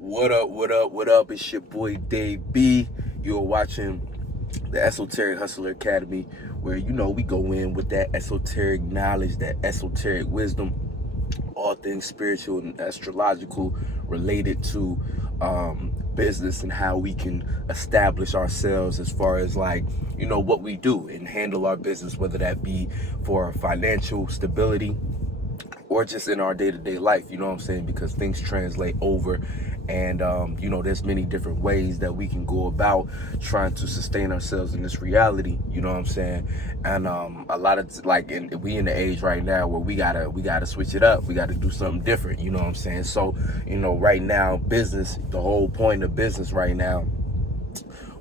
What up, what up, what up? It's your boy Dave B. You're watching the Esoteric Hustler Academy, where we go in with that esoteric knowledge, that esoteric wisdom, all things spiritual and astrological related to business and how we can establish ourselves as far as what we do and handle our business, whether that be for financial stability or just in our day-to-day life, you know what I'm saying? Because things translate over, and there's many different ways that we can go about trying to sustain ourselves in this reality, you know what I'm saying? And a lot of we in the age right now where we gotta switch it up. We gotta do something different, you know what I'm saying? So right now, business, the whole point of business right now,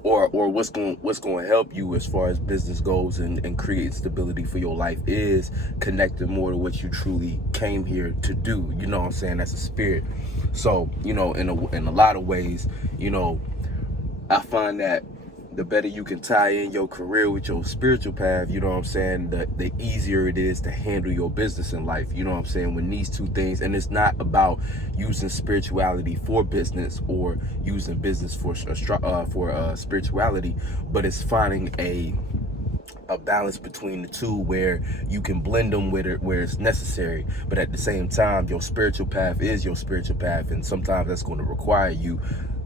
or what's going to help you as far as business goes and create stability for your life is connecting more to what you truly came here to do, you know what I'm saying? That's a spirit. So in a lot of ways, I find that the better you can tie in your career with your spiritual path, you know what I'm saying, the easier it is to handle your business in life, you know what I'm saying, when these two things. And it's not about using spirituality for business or using business for spirituality, but it's finding a balance between the two where you can blend them with it where it's necessary, but at the same time your spiritual path is your spiritual path, and sometimes that's going to require you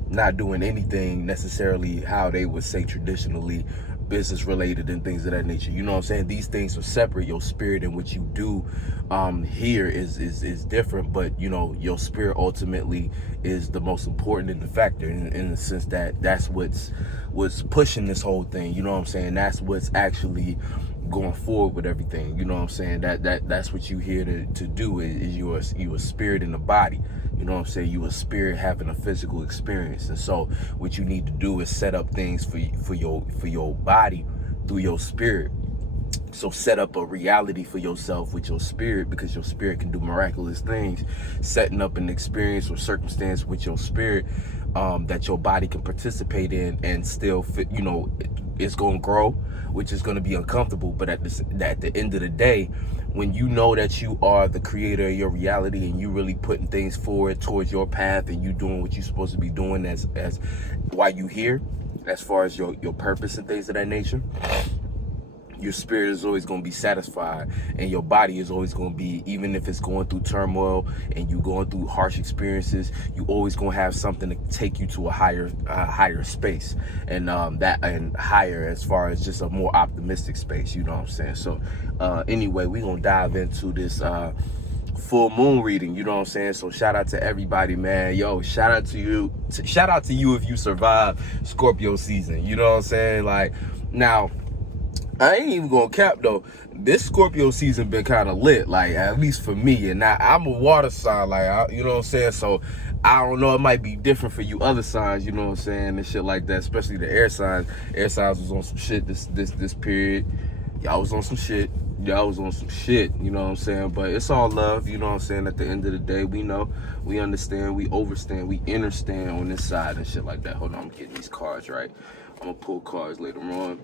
not doing anything necessarily how they would say traditionally business related and things of that nature, you know what I'm saying? These things are separate. Your spirit and what you do here is different, but your spirit ultimately is the most important in the factor, in the sense that that's what's pushing this whole thing, you know what I'm saying? That's what's actually going forward with everything, you know what I'm saying? That's what you here to do, is you a spirit in the body, you know what I'm saying? You a spirit having a physical experience. And so what you need to do is set up things for your body through your spirit. So set up a reality for yourself with your spirit, because your spirit can do miraculous things. Setting up an experience or circumstance with your spirit that your body can participate in and still fit, it's going to grow, which is going to be uncomfortable. But at the end of the day, when you know that you are the creator of your reality and you really putting things forward towards your path, and you doing what you're supposed to be doing as while you here, as far as your purpose and things of that nature, your spirit is always going to be satisfied, and your body is always going to be, even if it's going through turmoil and you going through harsh experiences, you always going to have something to take you to a higher space, and higher as far as just a more optimistic space, you know what I'm saying? So anyway, we're going to dive into this full moon reading, you know what I'm saying? So shout out to everybody, man. Yo, shout out to you if you survive Scorpio season, you know what I'm saying? Like, now I ain't even gonna cap though, this Scorpio season been kind of lit, like, at least for me. And I'm a water sign, you know what I'm saying? So I don't know, it might be different for you other signs, you know what I'm saying, and shit like that, especially the air signs. Air signs was on some shit this period. Y'all was on some shit, you know what I'm saying? But it's all love, you know what I'm saying? At the end of the day, we know, we understand, we overstand, we understand on this side and shit like that. Hold on, I'm getting these cards right. I'm gonna pull cards later on.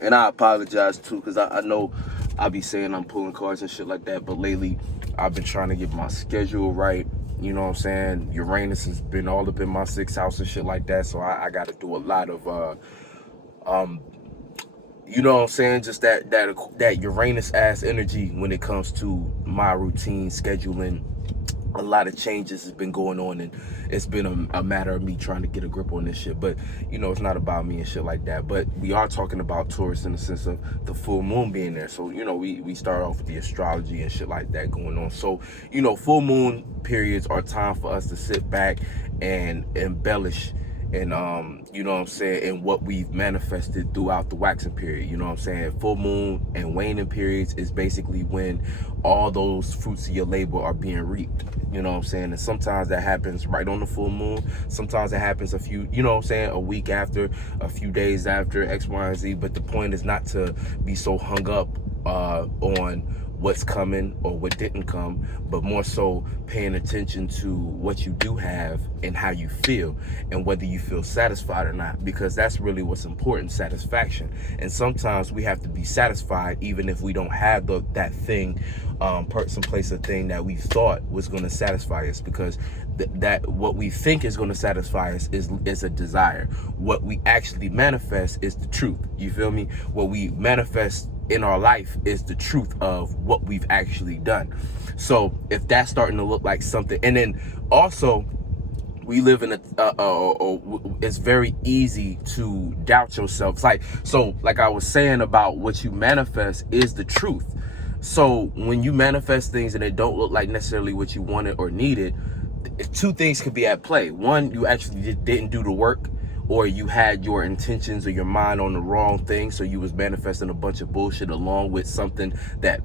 And I apologize too, because I know I be saying I'm pulling cards and shit like that, but lately I've been trying to get my schedule right, you know what I'm saying? Uranus has been all up in my 6th house and shit like that, so I got to do a lot of you know what I'm saying, just that Uranus ass energy when it comes to my routine scheduling. A lot of changes has been going on, and it's been a matter of me trying to get a grip on this shit. But it's not about me and shit like that. But we are talking about Taurus in the sense of the full moon being there. So we start off with the astrology and shit like that going on. So full moon periods are time for us to sit back and embellish, and you know what I'm saying, and what we've manifested throughout the waxing period, you know what I'm saying? Full moon and waning periods is basically when all those fruits of your labor are being reaped, you know what I'm saying? And sometimes that happens right on the full moon, sometimes it happens a few, you know what I'm saying, a week after, a few days after, X, Y, and Z. But the point is not to be so hung up on what's coming or what didn't come, but more so paying attention to what you do have and how you feel and whether you feel satisfied or not, because that's really what's important, satisfaction. And sometimes we have to be satisfied even if we don't have that thing, person, place, or thing that we thought was going to satisfy us, because that what we think is going to satisfy us is a desire. What we actually manifest is the truth. You feel me? What we manifest in our life is the truth of what we've actually done. So if that's starting to look like something, and then also we live in it's very easy to doubt yourself. Like I was saying about what you manifest is the truth. So when you manifest things and they don't look like necessarily what you wanted or needed, two things could be at play. One, you actually didn't do the work, or you had your intentions or your mind on the wrong thing, so you was manifesting a bunch of bullshit along with something that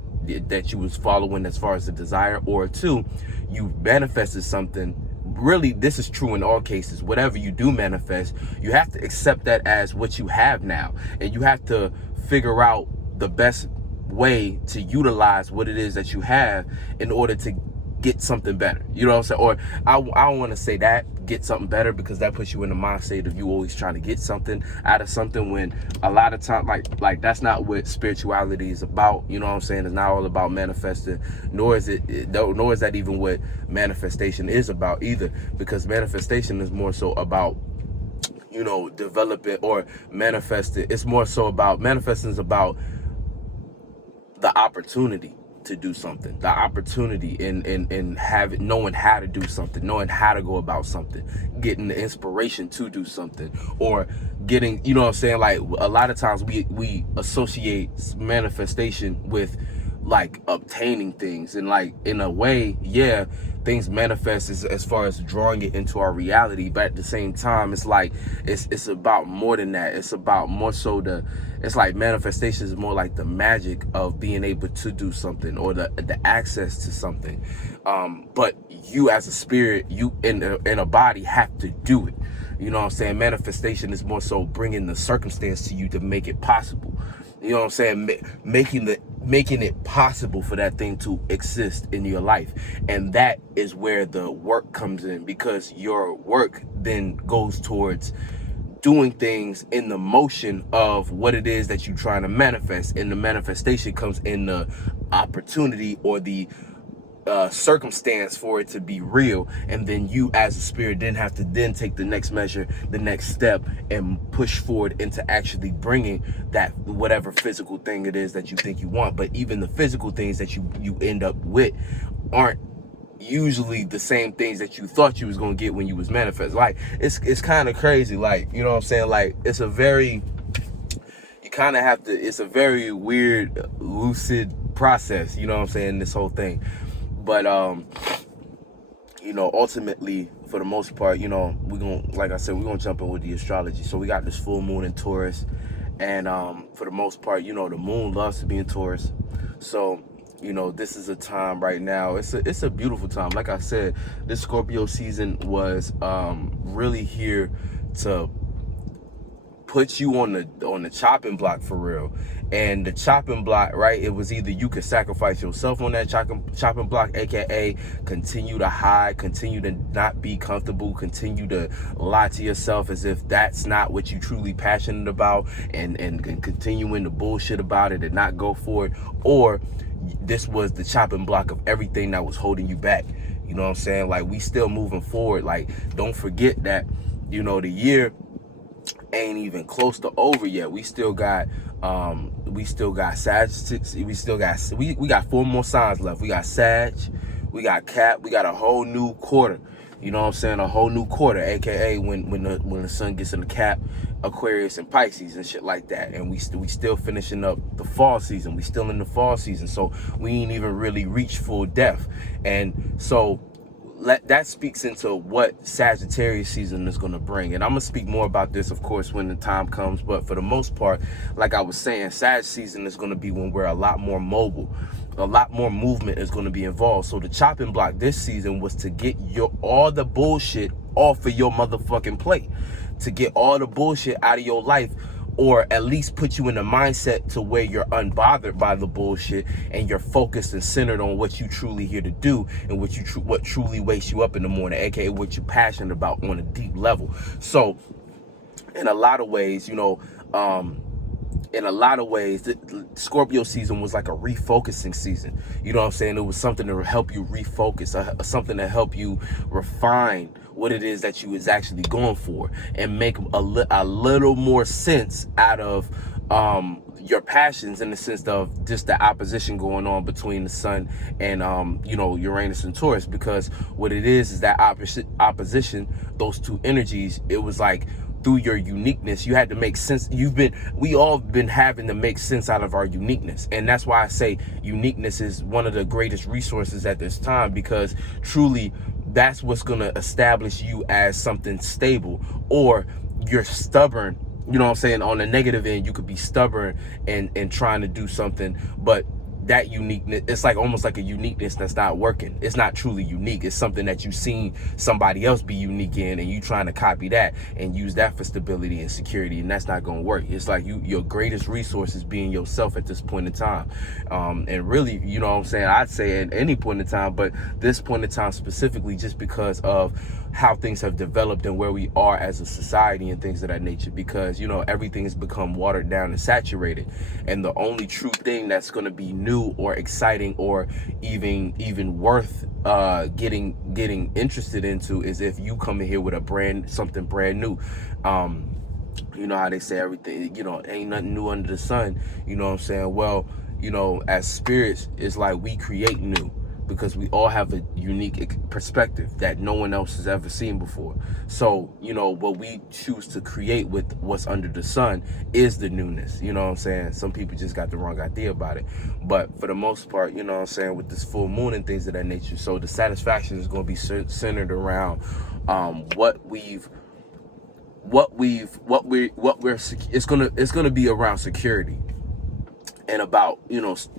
you was following as far as the desire. Or two, you manifested something. Really, this is true in all cases. Whatever you do manifest, you have to accept that as what you have now, and you have to figure out the best way to utilize what it is that you have in order to get something better. You know what I'm saying? Or I don't want to say that, get something better, because that puts you in the mindset of you always trying to get something out of something, when a lot of time, like that's not what spirituality is about. You know what I'm saying? It's not all about manifesting, nor is that even what manifestation is about either, because manifestation is more so about, you know, developing or manifesting. It's more so about, manifesting is about the opportunity to do something, the opportunity in knowing how to do something, knowing how to go about something, getting the inspiration to do something, or getting, you know what I'm saying? Like a lot of times we associate manifestation with like obtaining things, and like in a way, yeah, things manifest as far as drawing it into our reality, but at the same time, it's like it's about more than that. It's about more so it's like manifestation is more like the magic of being able to do something, or the access to something, but you as a spirit, you in a body, have to do it. You know what I'm saying? Manifestation is more so bringing the circumstance to you to make it possible. You know what I'm saying? Making it possible for that thing to exist in your life. And that is where the work comes in, because your work then goes towards doing things in the motion of what it is that you're trying to manifest. And the manifestation comes in the opportunity or the circumstance for it to be real, and then you as a spirit then have to then take the next measure, the next step, and push forward into actually bringing that whatever physical thing it is that you think you want. But even the physical things that you end up with aren't usually the same things that you thought you was gonna get when you was manifest. Like it's kind of crazy. Like, you know what I'm saying? Like it's a very weird lucid process, you know what I'm saying, this whole thing. But you know, ultimately, for the most part, you know, we're gonna jump in with the astrology. So we got this full moon in Taurus, and for the most part, you know, the moon loves to be in Taurus. So, you know, this is a time right now. It's a beautiful time. Like I said, this Scorpio season was really here to put you on the chopping block for real. And the chopping block, right, it was either you could sacrifice yourself on that chopping block, aka continue to hide, continue to not be comfortable, continue to lie to yourself as if that's not what you truly passionate about, and continuing to bullshit about it and not go for it. Or this was the chopping block of everything that was holding you back. You know what I'm saying? Like, we still moving forward. Like, don't forget that, you know, the year ain't even close to over yet. We still got Sag, we got 4 more signs left. We got Sag, we got Cap, we got a whole new quarter. You know what I'm saying? A whole new quarter, aka when the sun gets in the Cap, Aquarius and Pisces and shit like that. And we still finishing up the fall season. We still in the fall season, so we ain't even really reached full depth. And so that speaks into what Sagittarius season is going to bring. And I'm going to speak more about this, of course, when the time comes. But for the most part, like I was saying, Sag season is going to be when we're a lot more mobile. A lot more movement is going to be involved. So the chopping block this season was to get all the bullshit off of your motherfucking plate. To get all the bullshit out of your life or at least put you in a mindset to where you're unbothered by the bullshit and you're focused and centered on what you truly here to do and what truly wakes you up in the morning, aka what you're passionate about on a deep level. So in a lot of ways, the Scorpio season was like a refocusing season. You know what I'm saying? It was something to help you refocus, something to help you refine what it is that you is actually going for and make a little more sense out of your passions, in the sense of just the opposition going on between the sun and Uranus and Taurus. Because what it is that opposition, those two energies, it was like, through your uniqueness, you had to make sense. We all been having to make sense out of our uniqueness. And that's why I say uniqueness is one of the greatest resources at this time, because truly that's what's going to establish you as something stable. Or you're stubborn, you know what I'm saying? On the negative end, you could be stubborn and trying to do something, but that uniqueness, it's like almost like a uniqueness that's not working. It's not truly unique. It's something that you've seen somebody else be unique in, and you trying to copy that and use that for stability and security, and that's not going to work. It's like your greatest resource is being yourself at this point in time. And really, you know what I'm saying, I'd say at any point in time, but this point in time specifically, just because of how things have developed and where we are as a society and things of that nature, because everything has become watered down and saturated, and the only true thing that's going to be new or exciting or even worth getting interested into is if you come in here with something brand new. You know how they say everything, ain't nothing new under the sun. You know what I'm saying? Well, as spirits, it's like we create new, because we all have a unique perspective that no one else has ever seen before. So, what we choose to create with what's under the sun is the newness. You know what I'm saying? Some people just got the wrong idea about it. But for the most part, you know what I'm saying, with this full moon and things of that nature, so the satisfaction is going to be centered around it's going to be around security and about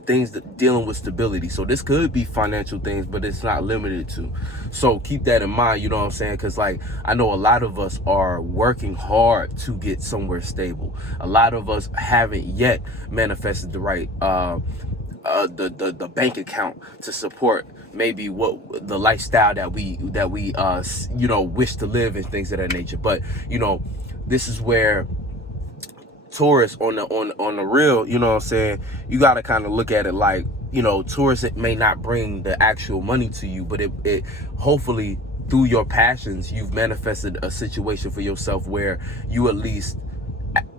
things that dealing with stability. So this could be financial things, but it's not limited to. So keep that in mind, you know what I'm saying? Because like, I know a lot of us are working hard to get somewhere stable. A lot of us haven't yet manifested the right the bank account to support maybe what the lifestyle that we wish to live and things of that nature. But this is where Taurus on the real, you know what I'm saying, you got to kind of look at it like, Taurus, it may not bring the actual money to you, but it hopefully through your passions, you've manifested a situation for yourself where you at least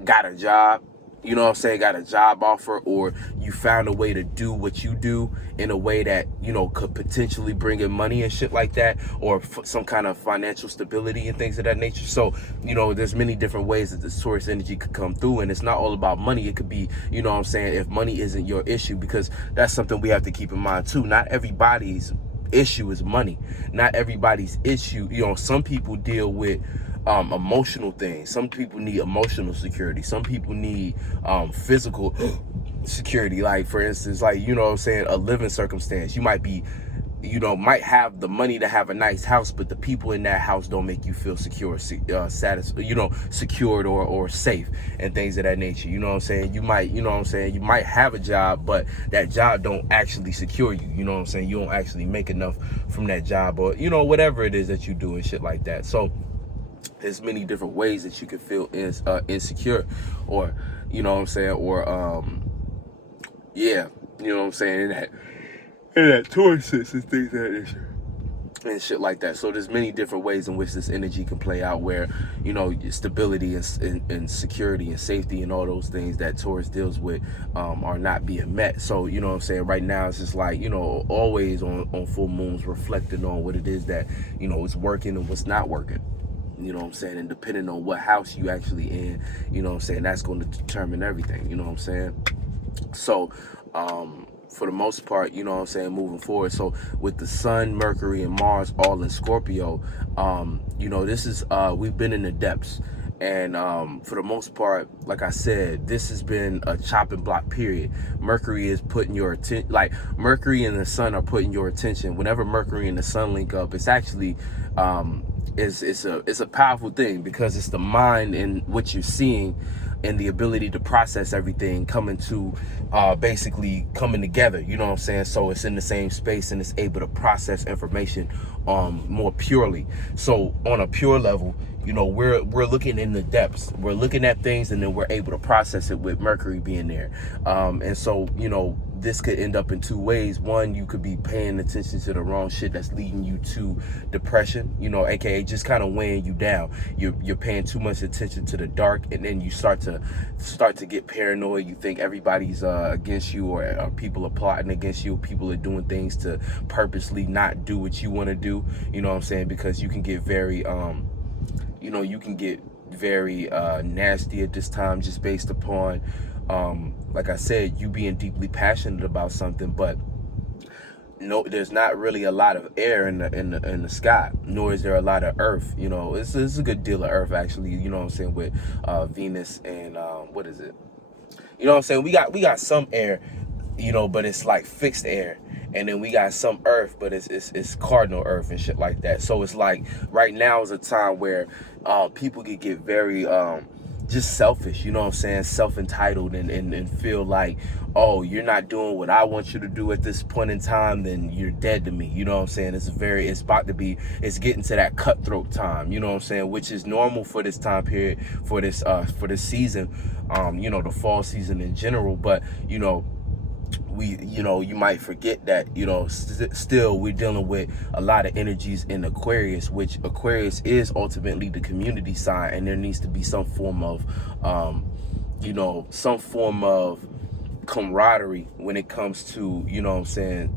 got a job, you know what I'm saying, got a job offer, or you found a way to do what you do in a way that, could potentially bring in money and shit like that, or some kind of financial stability and things of that nature. So, there's many different ways that this Taurus energy could come through, and it's not all about money. It could be, you know what I'm saying, if money isn't your issue, because that's something we have to keep in mind too. Not everybody's issue is money. Not everybody's issue, some people deal with emotional things. Some people need emotional security. Some people need physical security. Like, for instance, like, you know what I'm saying, a living circumstance. You might be, might have the money to have a nice house, but the people in that house don't make you feel secure, secured or safe and things of that nature. You know what I'm saying? You might, you might have a job, but that job don't actually secure you. You know what I'm saying? You don't actually make enough from that job, or, whatever it is that you do and shit like that. So there's many different ways that you can feel insecure, or, you know what I'm saying, or, yeah, you know what I'm saying, in that Taurus sense and things of that nature and shit like that. So there's many different ways in which this energy can play out, where, stability and security and safety and all those things that Taurus deals with are not being met. So, you know what I'm saying, right now it's just like, always on full moons, reflecting on what it is that, is working and what's not working. You know what I'm saying? And depending on what house you actually in, you know what I'm saying, that's going to determine everything, you know what I'm saying? So, for the most part, you know what I'm saying, moving forward. So with the sun, Mercury, and Mars all in Scorpio, this is, we've been in the depths. And for the most part, like I said, this has been a chopping block period. Mercury is putting your attention, like Mercury and the sun are putting your attention. Whenever Mercury and the sun link up, it's actually it's a powerful thing, because it's the mind and what you're seeing and the ability to process everything coming to basically coming together, you know what I'm saying? So it's in the same space and it's able to process information more purely. So on a pure level, you know, we're looking in the depths, we're looking at things, and then we're able to process it with Mercury being there. And so, you know, this could end up in two ways. One, you could be paying attention to the wrong shit that's leading you to depression, you know, aka just kind of weighing you down. You're paying too much attention to the dark, and then you start to get paranoid. You think everybody's against you, or people are plotting against you. People are doing things to purposely not do what you want to do. You know what I'm saying? Because you can get very nasty at this time, just based upon like I said, you being deeply passionate about something, but no, there's not really a lot of air in the sky, nor is there a lot of earth. You know, it's a good deal of earth, actually, you know what I'm saying, with Venus and what is it? You know what I'm saying? We got some air, you know, but it's like fixed air. And then we got some earth, but it's cardinal earth and shit like that. So it's like right now is a time where people could get very just selfish, you know what I'm saying, self-entitled, and feel like, oh, you're not doing what I want you to do at this point in time, then you're dead to me. You know what I'm saying? It's getting to that cutthroat time, you know what I'm saying, which is normal for this time period, for this season, you know, the fall season in general. But, you know, you might forget that, you know, still we're dealing with a lot of energies in Aquarius, which Aquarius is ultimately the community sign, and there needs to be some form of camaraderie when it comes to, you know what I'm saying,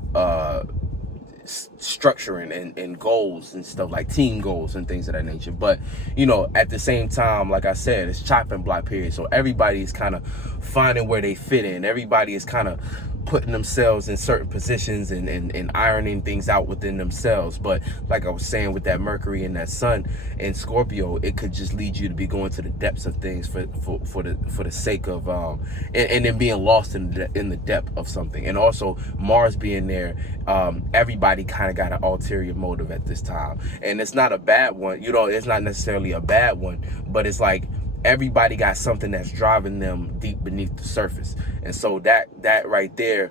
structuring and goals and stuff, like team goals and things of that nature. But, you know, at the same time, like I said, it's chopping block period, so everybody is kind of finding where they fit in. Everybody is kind of putting themselves in certain positions and ironing things out within themselves. But like I was saying, with that Mercury and that Sun in Scorpio, it could just lead you to be going to the depths of things for the sake of and then being lost in the depth of something. And also Mars being there, everybody kind of got an ulterior motive at this time, and it's not a bad one, you know, it's not necessarily a bad one, but it's like everybody got something that's driving them deep beneath the surface. And so that right there,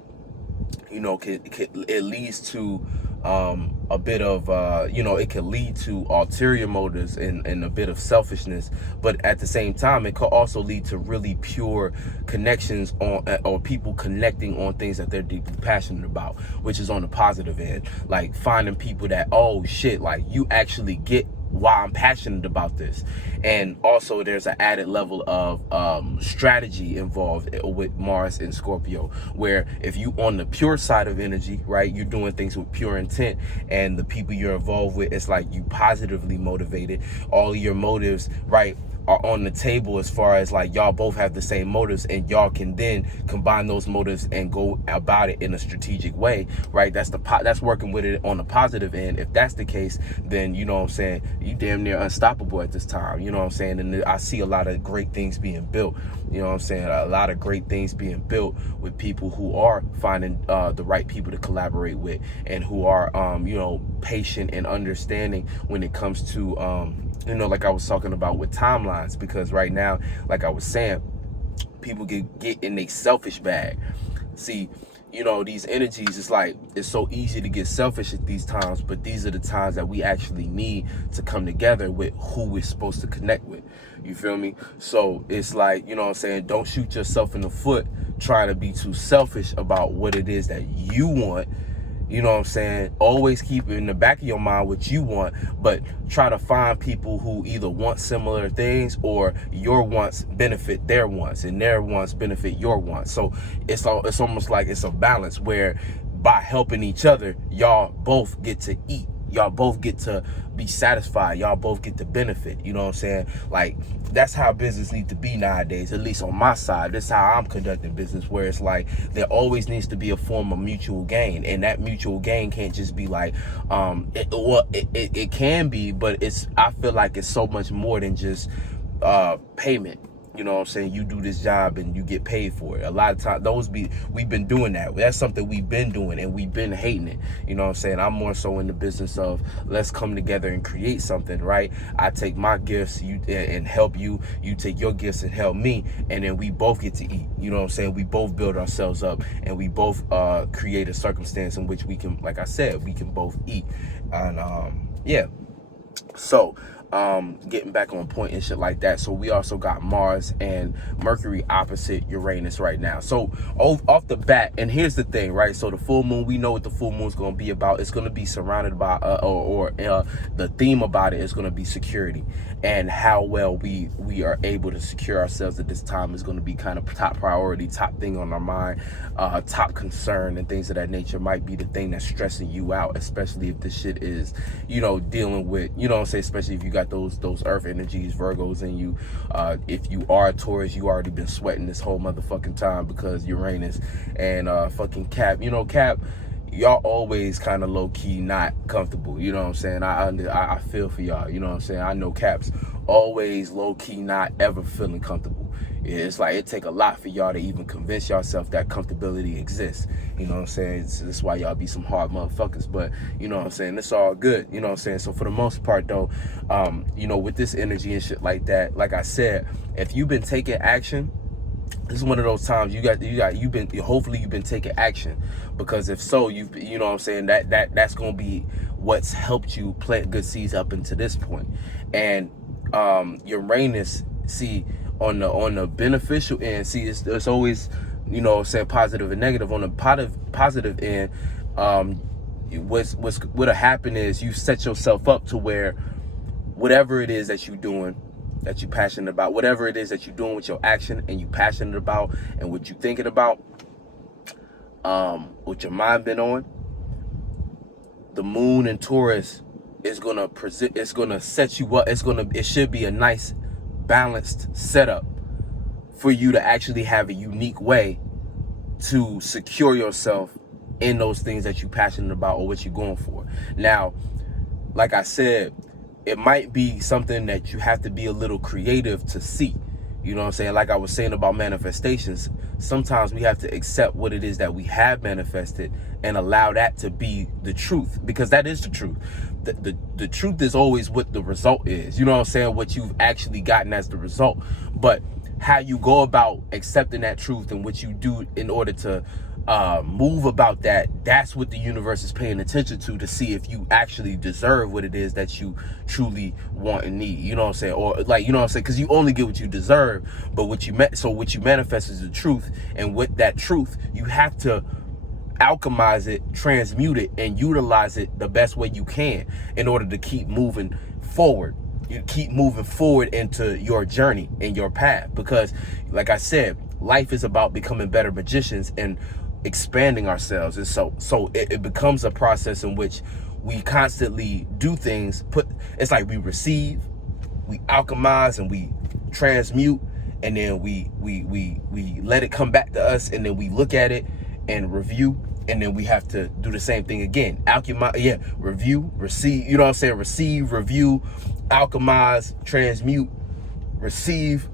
you know, it leads to a bit of you know, it can lead to ulterior motives and a bit of selfishness. But at the same time, it could also lead to really pure connections or people connecting on things that they're deeply passionate about, which is on the positive end, like finding people that, oh shit, like you actually get why I'm passionate about this. And also there's an added level of strategy involved with Mars in Scorpio, where if you on the pure side of energy, right, you're doing things with pure intent, and the people you're involved with, it's like you positively motivated, all of your motives, right, are on the table, as far as like y'all both have the same motives, and y'all can then combine those motives and go about it in a strategic way, right? That's working with it on the positive end. If that's the case, then, you know what I'm saying, you damn near unstoppable at this time, you know what I'm saying. And I see a lot of great things being built, you know what I'm saying, a lot of great things being built with people who are finding the right people to collaborate with, and who are you know, patient and understanding when it comes to you know, like I was talking about with timelines. Because right now, like I was saying, people get in a selfish bag. See, you know, these energies, it's like, it's so easy to get selfish at these times, but these are the times that we actually need to come together with who we're supposed to connect with. You feel me? So it's like, you know what I'm saying, don't shoot yourself in the foot trying to be too selfish about what it is that you want. You know what I'm saying? Always keep in the back of your mind what you want, but try to find people who either want similar things, or your wants benefit their wants and their wants benefit your wants. So it's almost like it's a balance, where by helping each other, y'all both get to eat. Y'all both get to be satisfied. Y'all both get to benefit. You know what I'm saying? Like, that's how business needs to be nowadays, at least on my side. That's how I'm conducting business, where it's like there always needs to be a form of mutual gain. And that mutual gain can't just be like, it can be, but I feel like it's so much more than just payment. You know what I'm saying? You do this job and you get paid for it. A lot of times, we've been doing that. That's something we've been doing and we've been hating it. You know what I'm saying? I'm more so in the business of let's come together and create something, right? I take my gifts and help you. You take your gifts and help me. And then we both get to eat. You know what I'm saying? We both build ourselves up and we both create a circumstance in which we can, like I said, we can both eat. And yeah. So getting back on point and shit like that. So we also got Mars and Mercury opposite Uranus right now. So off the bat, and here's the thing, right? So the full moon, we know what the full moon is going to be about. It's going to be surrounded by the theme about it is going to be security, and how well we are able to secure ourselves at this time is going to be kind of top priority, top thing on our mind, top concern, and things of that nature might be the thing that's stressing you out, especially if this shit is, you know, dealing with, you know what I'm saying, especially if you got those earth energies, Virgos in you. If you are a Taurus, you already been sweating this whole motherfucking time because Uranus and fucking Cap, you know, Cap, y'all always kind of low-key not comfortable, you know what I'm saying? I feel for y'all, you know what I'm saying? I know Cap's always low-key not ever feeling comfortable. It's like it take a lot for y'all to even convince yourself that comfortability exists, you know what I'm saying? That's why y'all be some hard motherfuckers, but you know what I'm saying? It's all good, you know what I'm saying? So for the most part though, you know, with this energy and shit like that, like I said, if you've been taking action, this is one of those times hopefully you've been taking action, because if so, you know what I'm saying, that's gonna be what's helped you plant good seeds up into this point. And Uranus, see, on the beneficial end, see, it's always, you know, saying positive and negative. On the positive end, what'll happen is you set yourself up to where whatever it is that you're doing, that you're passionate about, whatever it is that you're doing with your action and you passionate about and what you're thinking about, what your mind been on, the moon in Taurus is gonna present, it's gonna set you up, it should be a nice balanced setup for you to actually have a unique way to secure yourself in those things that you're passionate about or what you're going for. Now, like I said, it might be something that you have to be a little creative to see. You know what I'm saying? Like I was saying about manifestations, sometimes we have to accept what it is that we have manifested and allow that to be the truth, because that is the truth. The truth is always what the result is. You know what I'm saying? What you've actually gotten as the result. But how you go about accepting that truth and what you do in order to move about that, that's what the universe is paying attention to see if you actually deserve what it is that you truly want and need. You know what I'm saying? Or like, you know what I'm saying? Because you only get what you deserve, but what you manifest is the truth. And with that truth, you have to alchemize it, transmute it, and utilize it the best way you can in order to keep moving forward. You keep moving forward into your journey and your path, because like I said, life is about becoming better magicians and expanding ourselves. And so it becomes a process in which we constantly do things. It's like we receive, we alchemize, and we transmute, and then we let it come back to us, and then we look at it and review, and then we have to do the same thing again. Alchemize, review, receive, you know what I'm saying? Receive, review, alchemize, transmute, receive.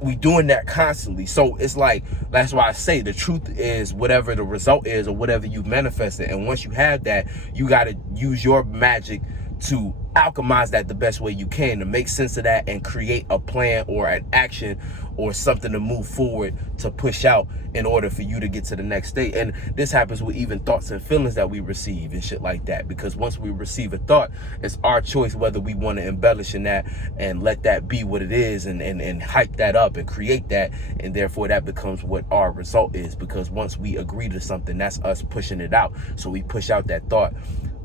We doing that constantly. So it's like, that's why I say the truth is whatever the result is or whatever you've manifested. And once you have that, you got to use your magic to alchemize that the best way you can, to make sense of that and create a plan or an action or something to move forward, to push out in order for you to get to the next state. And this happens with even thoughts and feelings that we receive and shit like that, because once we receive a thought, it's our choice whether we want to embellish in that and let that be what it is and hype that up and create that, and therefore that becomes what our result is. Because once we agree to something, that's us pushing it out. So we push out that thought.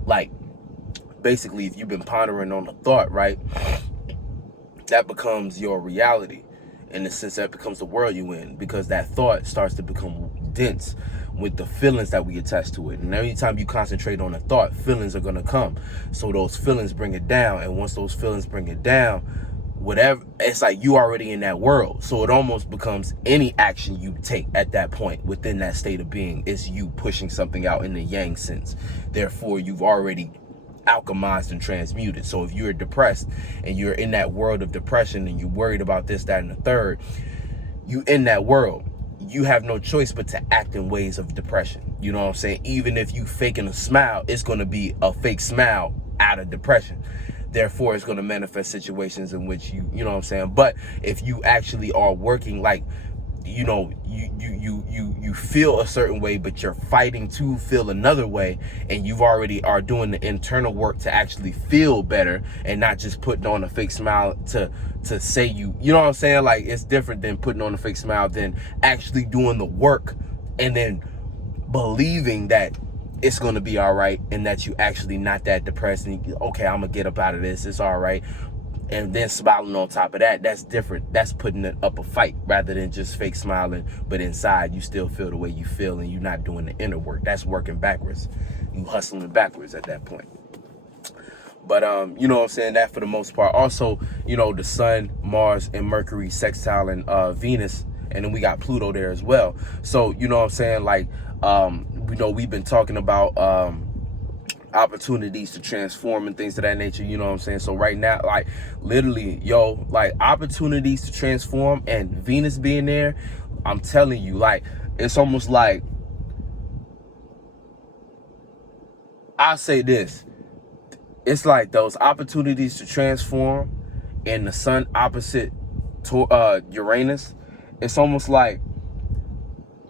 Like, basically, if you've been pondering on a thought, right, that becomes your reality. In the sense that becomes the world you in, because that thought starts to become dense with the feelings that we attach to it. And every time you concentrate on a thought, feelings are going to come. So those feelings bring it down. And once those feelings bring it down, whatever, it's like you already in that world. So it almost becomes any action you take at that point within that state of being is you pushing something out in the yang sense. Therefore, you've already alchemized and transmuted. So if you're depressed and you're in that world of depression and you're worried about this, that, and the third, you in that world, you have no choice but to act in ways of depression. You know what I'm saying? Even if you faking a smile, it's going to be a fake smile out of depression. Therefore, it's going to manifest situations in which you know what I'm saying? But if you actually are working, like, you know, you feel a certain way, but you're fighting to feel another way, and you've already are doing the internal work to actually feel better, and not just putting on a fake smile to say you know what I'm saying? Like, it's different than putting on a fake smile than actually doing the work and then believing that it's going to be all right, and that you actually not that depressed, and okay, I'm gonna get up out of this, it's all right, and then smiling on top of that. That's different. That's putting it up a fight rather than just fake smiling, but inside you still feel the way you feel, and you're not doing the inner work. That's working backwards. You hustling backwards at that point. But you know what I'm saying, that for the most part. Also, you know, the sun, Mars, and Mercury sextile and Venus, and then we got Pluto there as well. So, you know what I'm saying, like, you know, we've been talking about opportunities to transform and things of that nature, you know what I'm saying? So right now, like, literally, yo, like, opportunities to transform, and Venus being there, I'm telling you, like, it's almost like, I'll say this, it's like those opportunities to transform and the sun opposite to Uranus, it's almost like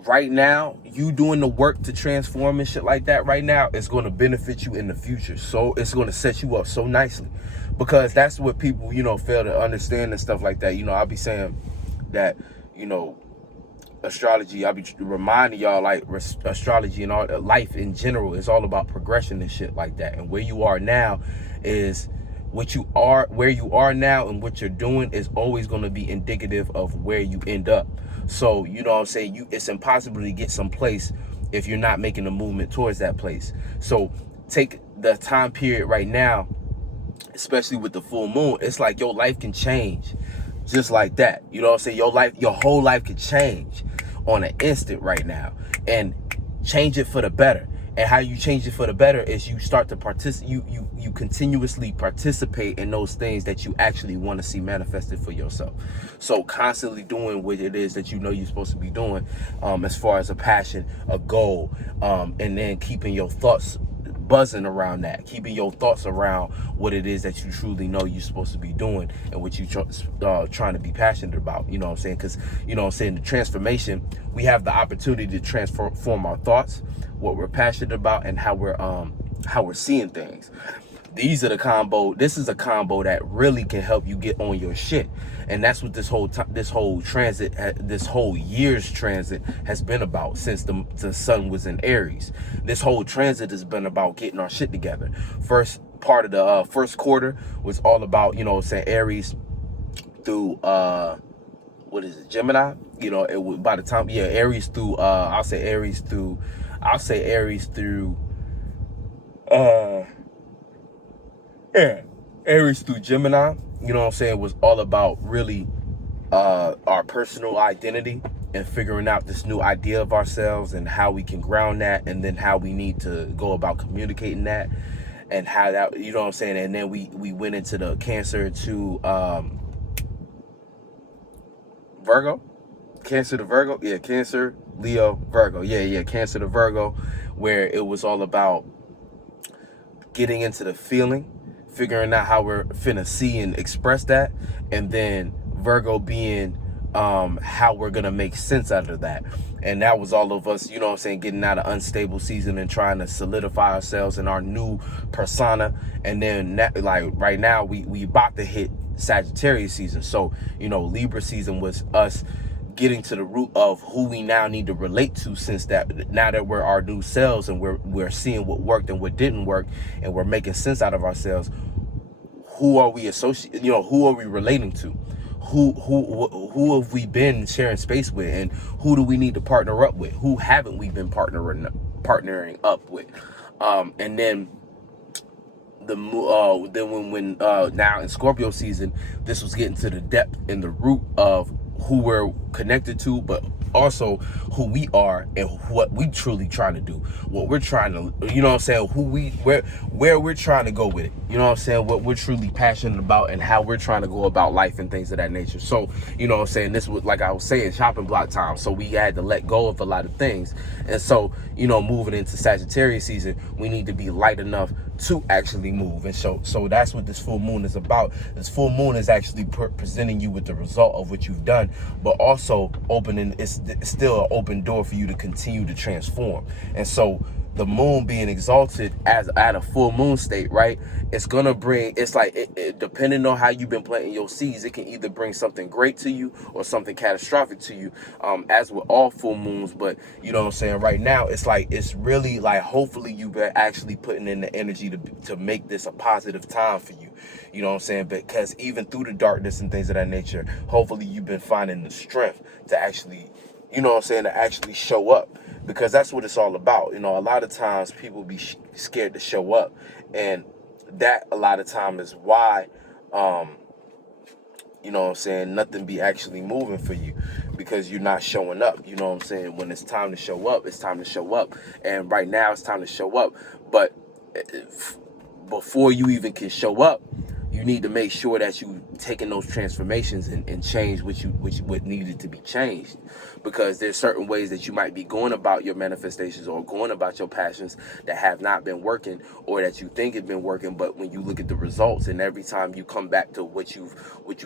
right now, you doing the work to transform and shit like that right now is going to benefit you in the future. So it's going to set you up so nicely, because that's what people, you know, fail to understand and stuff like that. You know, I'll be saying that, you know, astrology, I'll be reminding y'all, like, astrology and all life in general is all about progression and shit like that. And where you are now is where you are now, and what you're doing is always going to be indicative of where you end up. So, you know what I'm saying, it's impossible to get someplace if you're not making a movement towards that place. So take the time period right now, especially with the full moon. It's like your life can change just like that. You know what I'm saying? Your whole life could change on an instant right now, and change it for the better. And how you change it for the better is you start to you continuously participate in those things that you actually want to see manifested for yourself. So constantly doing what it is that you know you're supposed to be doing, as far as a passion, a goal, and then keeping your thoughts buzzing around that, keeping your thoughts around what it is that you truly know you're supposed to be doing, and what you trying to be passionate about. You know what I'm saying? Because, you know what I'm saying, the transformation, we have the opportunity to transform our thoughts, what we're passionate about, and how we're seeing things. This is a combo that really can help you get on your shit. And that's what this whole transit, this whole year's transit has been about since the sun was in Aries. This whole transit has been about getting our shit together. First part of the first quarter was all about, you know, saying Aries through what is it, Gemini? You know, it was by the time, yeah, Aries through I'll say Aries through Aries through Gemini, you know what I'm saying, was all about really our personal identity, and figuring out this new idea of ourselves, and how we can ground that, and then how we need to go about communicating that, and how that, you know what I'm saying. And then we went into the Cancer to Virgo, Cancer to Virgo, yeah, Cancer, Leo, Virgo, yeah, Cancer to Virgo, where it was all about getting into the feeling, figuring out how we're finna see and express that, and then Virgo being how we're gonna make sense out of that. And that was all of us, you know what I'm saying, getting out of unstable season and trying to solidify ourselves in our new persona. And then like right now we about to hit Sagittarius season. So, you know, Libra season was us getting to the root of who we now need to relate to, since that now that we're our new selves, and we're seeing what worked and what didn't work, and we're making sense out of ourselves. Who are we associating, you know, who are we relating to? Who have we been sharing space with, and who do we need to partner up with? Who haven't we been partnering up with? And then when now in Scorpio season, this was getting to the depth and the root of who we're connected to, but also who we are and what we truly trying to do, what we're trying to, you know what I'm saying, where we're trying to go with it, you know what I'm saying, what we're truly passionate about and how we're trying to go about life and things of that nature. So, you know what I'm saying, this was, like I was saying, shopping block time. So we had to let go of a lot of things. And so, you know, moving into Sagittarius season, we need to be light enough to actually move. And so that's what this full moon is about. This full moon is actually presenting you with the result of what you've done, but also opening, it's still an open door for you to continue to transform. And so the moon being exalted as at a full moon state, right, it's gonna bring, it's like depending on how you've been planting your seeds, it can either bring something great to you or something catastrophic to you, as with all full moons. But you know what I'm saying, right now it's like, it's really like, hopefully you've been actually putting in the energy to make this a positive time for you, you know what I'm saying, because even through the darkness and things of that nature, hopefully you've been finding the strength to actually, you know what I'm saying, to actually show up, because that's what it's all about. You know, a lot of times people be scared to show up, and that a lot of time is why, you know what I'm saying, nothing be actually moving for you, because you're not showing up. You know what I'm saying, when it's time to show up, it's time to show up. And right now it's time to show up. But before you even can show up, you need to make sure that you taking those transformations and change what needed to be changed, because there's certain ways that you might be going about your manifestations or going about your passions that have not been working, or that you think have been working, but when you look at the results and every time you come back to what you've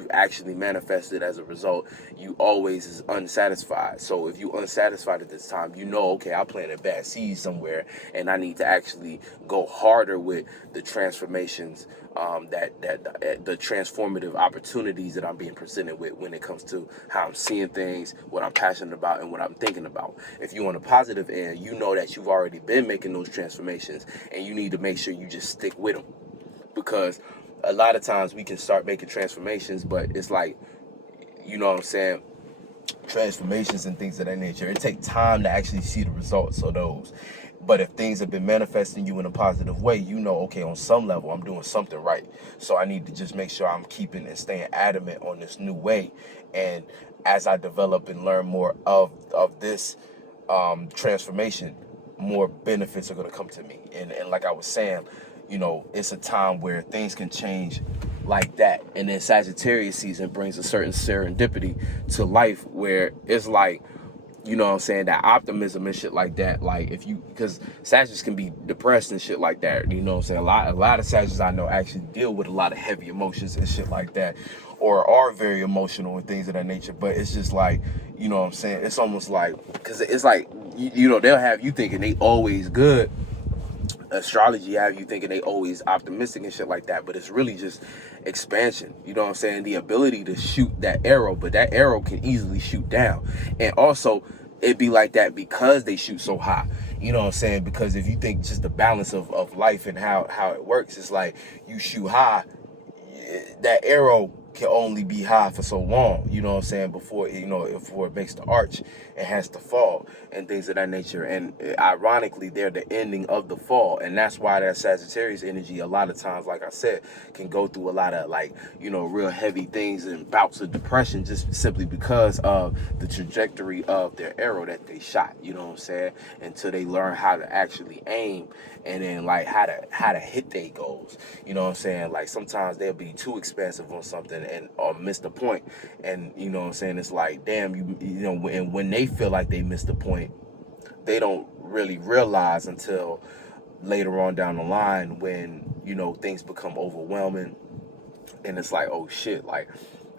actually manifested as a result, you always is unsatisfied. So if you unsatisfied at this time, you know, okay, I planted bad seeds somewhere and I need to actually go harder with the transformations, the transformative opportunities that I'm being presented with when it comes to how I'm seeing things, what I'm passionate about, and what I'm thinking about. If you're on a positive end, you know that you've already been making those transformations, and you need to make sure you just stick with them, because a lot of times we can start making transformations, but it's like, you know what I'm saying, transformations and things of that nature, it takes time to actually see the results of those. But if things have been manifesting you in a positive way, you know, okay, on some level I'm doing something right, so I need to just make sure I'm keeping and staying adamant on this new way. And as I develop and learn more of this transformation, more benefits are going to come to me. And like I was saying, you know, it's a time where things can change like that. And then Sagittarius season brings a certain serendipity to life, where it's like, you know what I'm saying, that optimism and shit like that. Like if you, because Sagittarius can be depressed and shit like that, you know what I'm saying, a lot of Sagittarius I know actually deal with a lot of heavy emotions and shit like that, or are very emotional and things of that nature. But it's just like, you know what I'm saying, it's almost like, because it's like, you know, they'll have you thinking they always good. Astrology have you thinking they always optimistic and shit like that, but it's really just expansion, you know what I'm saying, the ability to shoot that arrow, but that arrow can easily shoot down. And also it be like that because they shoot so high, you know what I'm saying, because if you think just the balance of life and how it works, it's like you shoot high, that arrow can only be high for so long, you know what I'm saying, before, you know, before it makes the arch, it has to fall and things of that nature. And ironically, they're the ending of the fall, and that's why that Sagittarius energy a lot of times, like I said, can go through a lot of, like, you know, real heavy things and bouts of depression, just simply because of the trajectory of their arrow that they shot, you know what I'm saying, until they learn how to actually aim, and then like how to hit their goals, you know what I'm saying. Like sometimes they'll be too expansive on something and or miss the point, and you know what I'm saying, it's like, damn, you know, and when they feel like they missed the point, they don't really realize until later on down the line, when, you know, things become overwhelming and it's like, oh shit, like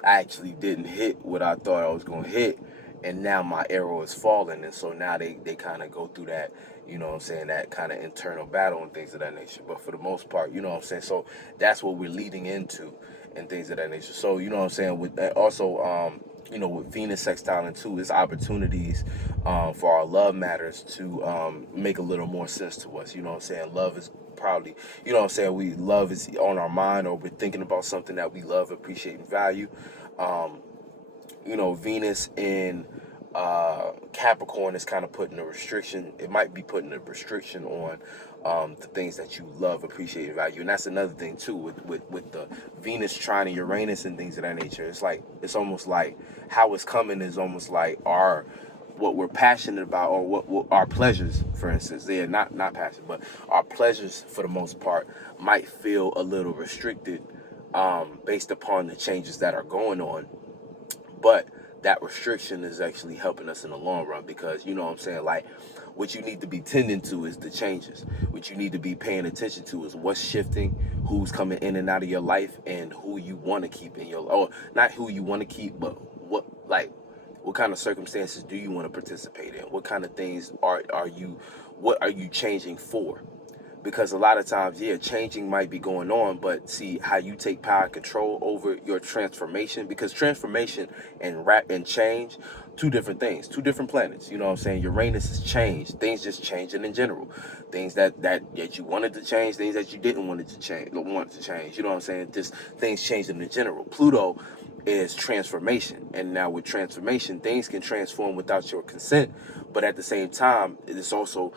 I actually didn't hit what I thought I was gonna hit, and now my arrow is falling. And so now they kind of go through that, you know what I'm saying, that kind of internal battle and things of that nature. But for the most part, you know what I'm saying, so that's what we're leading into and things of that nature. So, you know what I'm saying, with that also, you know, with Venus sextiling too, is opportunities for our love matters to make a little more sense to us. You know what I'm saying, love is probably, you know what I'm saying, love is on our mind, or we're thinking about something that we love, appreciate, and value. You know, Venus in Capricorn is kind of putting a restriction. It might be putting a restriction on the things that you love, appreciate, and value. And that's another thing too with the Venus trining Uranus and things of that nature. It's almost like how it's coming is almost like what we're passionate about, or what our pleasures, for instance. They're not passion, but our pleasures for the most part might feel a little restricted based upon the changes that are going on. But that restriction is actually helping us in the long run, because you know what I'm saying, like, what you need to be tending to is the changes. What you need to be paying attention to is what's shifting, who's coming in and out of your life, and who you want to keep in your, or not who you want to keep, but what kind of circumstances do you want to participate in? What kind of things what are you changing for? Because a lot of times, yeah, changing might be going on, but see how you take power and control over your transformation, because transformation and change, two different things, two different planets. You know what I'm saying? Uranus is change, things just changing in general, things that you wanted to change, things that you didn't want to change. You know what I'm saying? Just things changing in general. Pluto is transformation, and now with transformation, things can transform without your consent, but at the same time, it's also,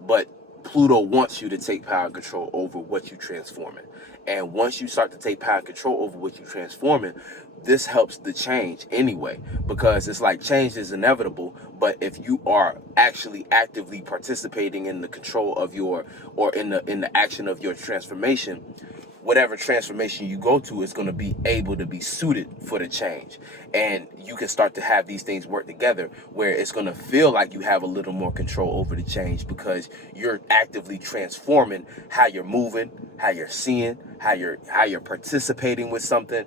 but Pluto wants you to take power and control over what you transforming. And once you start to take power and control over what you transforming, this helps the change anyway, because it's like change is inevitable. But if you are actually actively participating in the control of your, or in the action of your transformation, whatever transformation you go to is going to be able to be suited for the change. And you can start to have these things work together, where it's going to feel like you have a little more control over the change, because you're actively transforming how you're moving, how you're seeing, how you're participating with something.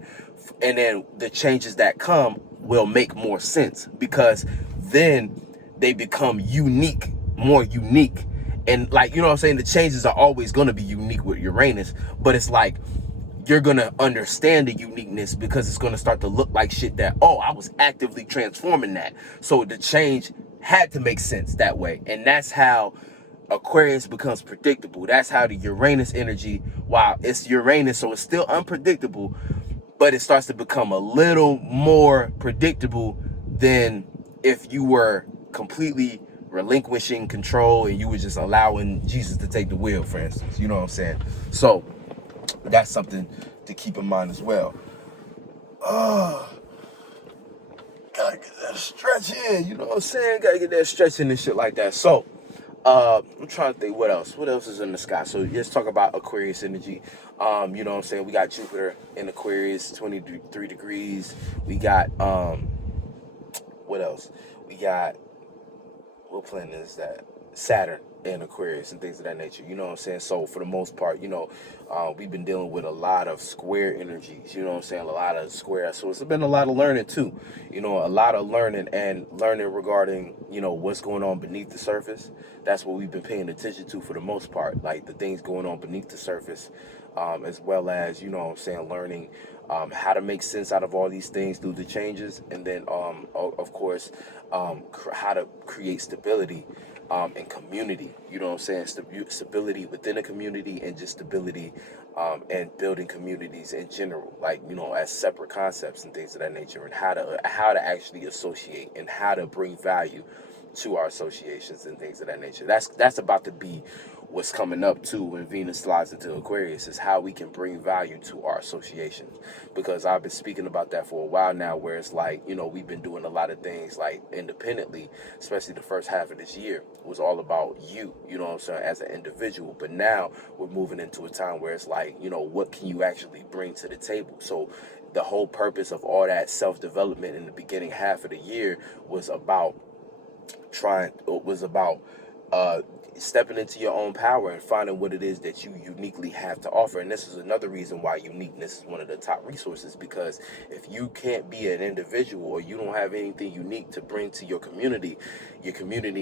And then the changes that come will make more sense, because then they become unique, more unique. And like, you know what I'm saying? The changes are always going to be unique with Uranus, but it's like, you're going to understand the uniqueness, because it's going to start to look like shit that, oh, I was actively transforming that. So the change had to make sense that way. And that's how Aquarius becomes predictable. That's how the Uranus energy, while it's Uranus, so it's still unpredictable, but it starts to become a little more predictable than if you were completely relinquishing control and you were just allowing Jesus to take the wheel, for instance. You know what I'm saying? So that's something to keep in mind as well. Gotta get that stretch in, you know what I'm saying? Gotta get that stretch in and shit like that. So I'm trying to think what else is in the sky. So let's talk about Aquarius energy. You know what I'm saying? We got Jupiter in Aquarius, 23 degrees. We got what else? We got, what planet is that? Saturn in Aquarius and things of that nature. You know what I'm saying? So for the most part, you know, we've been dealing with a lot of square energies. You know what I'm saying? A lot of square. So it's been a lot of learning too. You know, a lot of learning regarding, you know, what's going on beneath the surface. That's what we've been paying attention to for the most part. Like the things going on beneath the surface, as well as, you know what I'm saying, learning how to make sense out of all these things through the changes. And then, of course, how to create stability and community. You know what I'm saying? Stability within a community, and just stability and building communities in general, like, you know, as separate concepts and things of that nature, and how to actually associate and how to bring value to our associations and things of that nature. That's about to be what's coming up too when Venus slides into Aquarius, is how we can bring value to our associations. Because I've been speaking about that for a while now, where it's like, you know, we've been doing a lot of things like independently, especially the first half of this year was all about you know what I'm saying, as an individual. But now we're moving into a time where it's like, you know, what can you actually bring to the table? So the whole purpose of all that self-development in the beginning half of the year was about stepping into your own power and finding what it is that you uniquely have to offer. And this is another reason why uniqueness is one of the top resources, because if you can't be an individual, or you don't have anything unique to bring to your community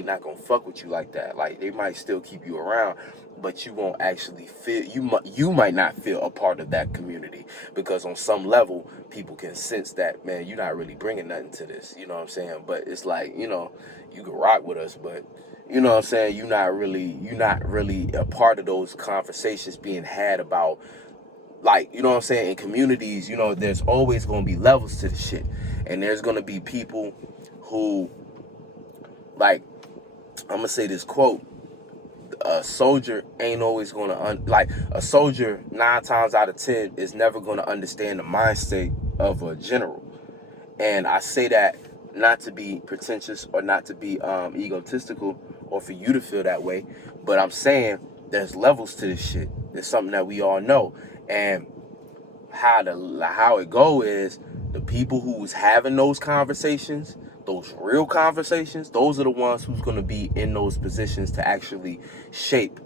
not gonna fuck with you like that. Like, they might still keep you around, but you won't actually feel, you might not feel a part of that community, because on some level people can sense that, man, you're not really bringing nothing to this. You know what I'm saying? But it's like, you know, you can rock with us, but you know what I'm saying, you're not really a part of those conversations being had about, like, you know what I'm saying, in communities. You know, there's always going to be levels to the shit, and there's going to be people who, like, I'm gonna say this quote: a soldier ain't always gonna like a soldier 9 times out of 10 is never gonna understand the mind state of a general. And I say that not to be pretentious or not to be egotistical or for you to feel that way, but I'm saying there's levels to this shit. There's something that we all know, and how it go is the people who was having those conversations, those real conversations, those are the ones who's going to be in those positions to actually shape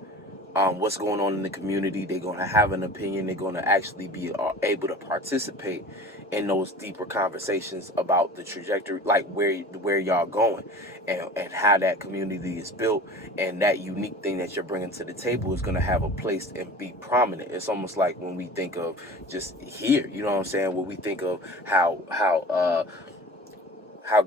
what's going on in the community. They're going to have an opinion. They're going to actually be able to participate in those deeper conversations about the trajectory, like where y'all going, and how that community is built, and that unique thing that you're bringing to the table is going to have a place and be prominent. It's almost like when we think of just here, you know what I'm saying? When we think of how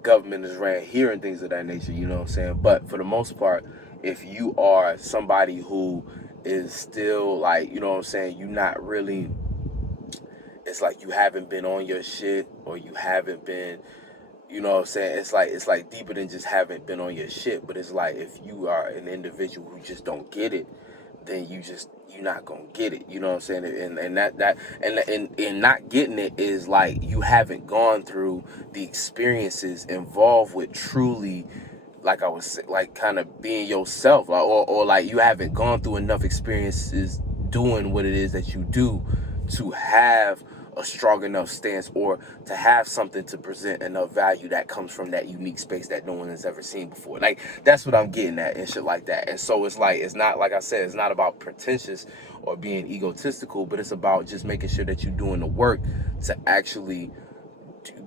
government is ran here and things of that nature, you know what I'm saying? But for the most part, if you are somebody who is still like, you know what I'm saying, you not really, it's like you haven't been on your shit, or you haven't been, you know what I'm saying? It's like deeper than just haven't been on your shit, but it's like if you are an individual who just don't get it, then you're not gonna get it. You know what I'm saying? And not getting it is like you haven't gone through the experiences involved with truly, like I was like kind of being yourself, or like you haven't gone through enough experiences doing what it is that you do to have a strong enough stance, or to have something to present enough value that comes from that unique space that no one has ever seen before. Like, that's what I'm getting at and shit like that. And so it's like, it's not, like I said, it's not about pretentious or being egotistical, but it's about just making sure that you're doing the work to actually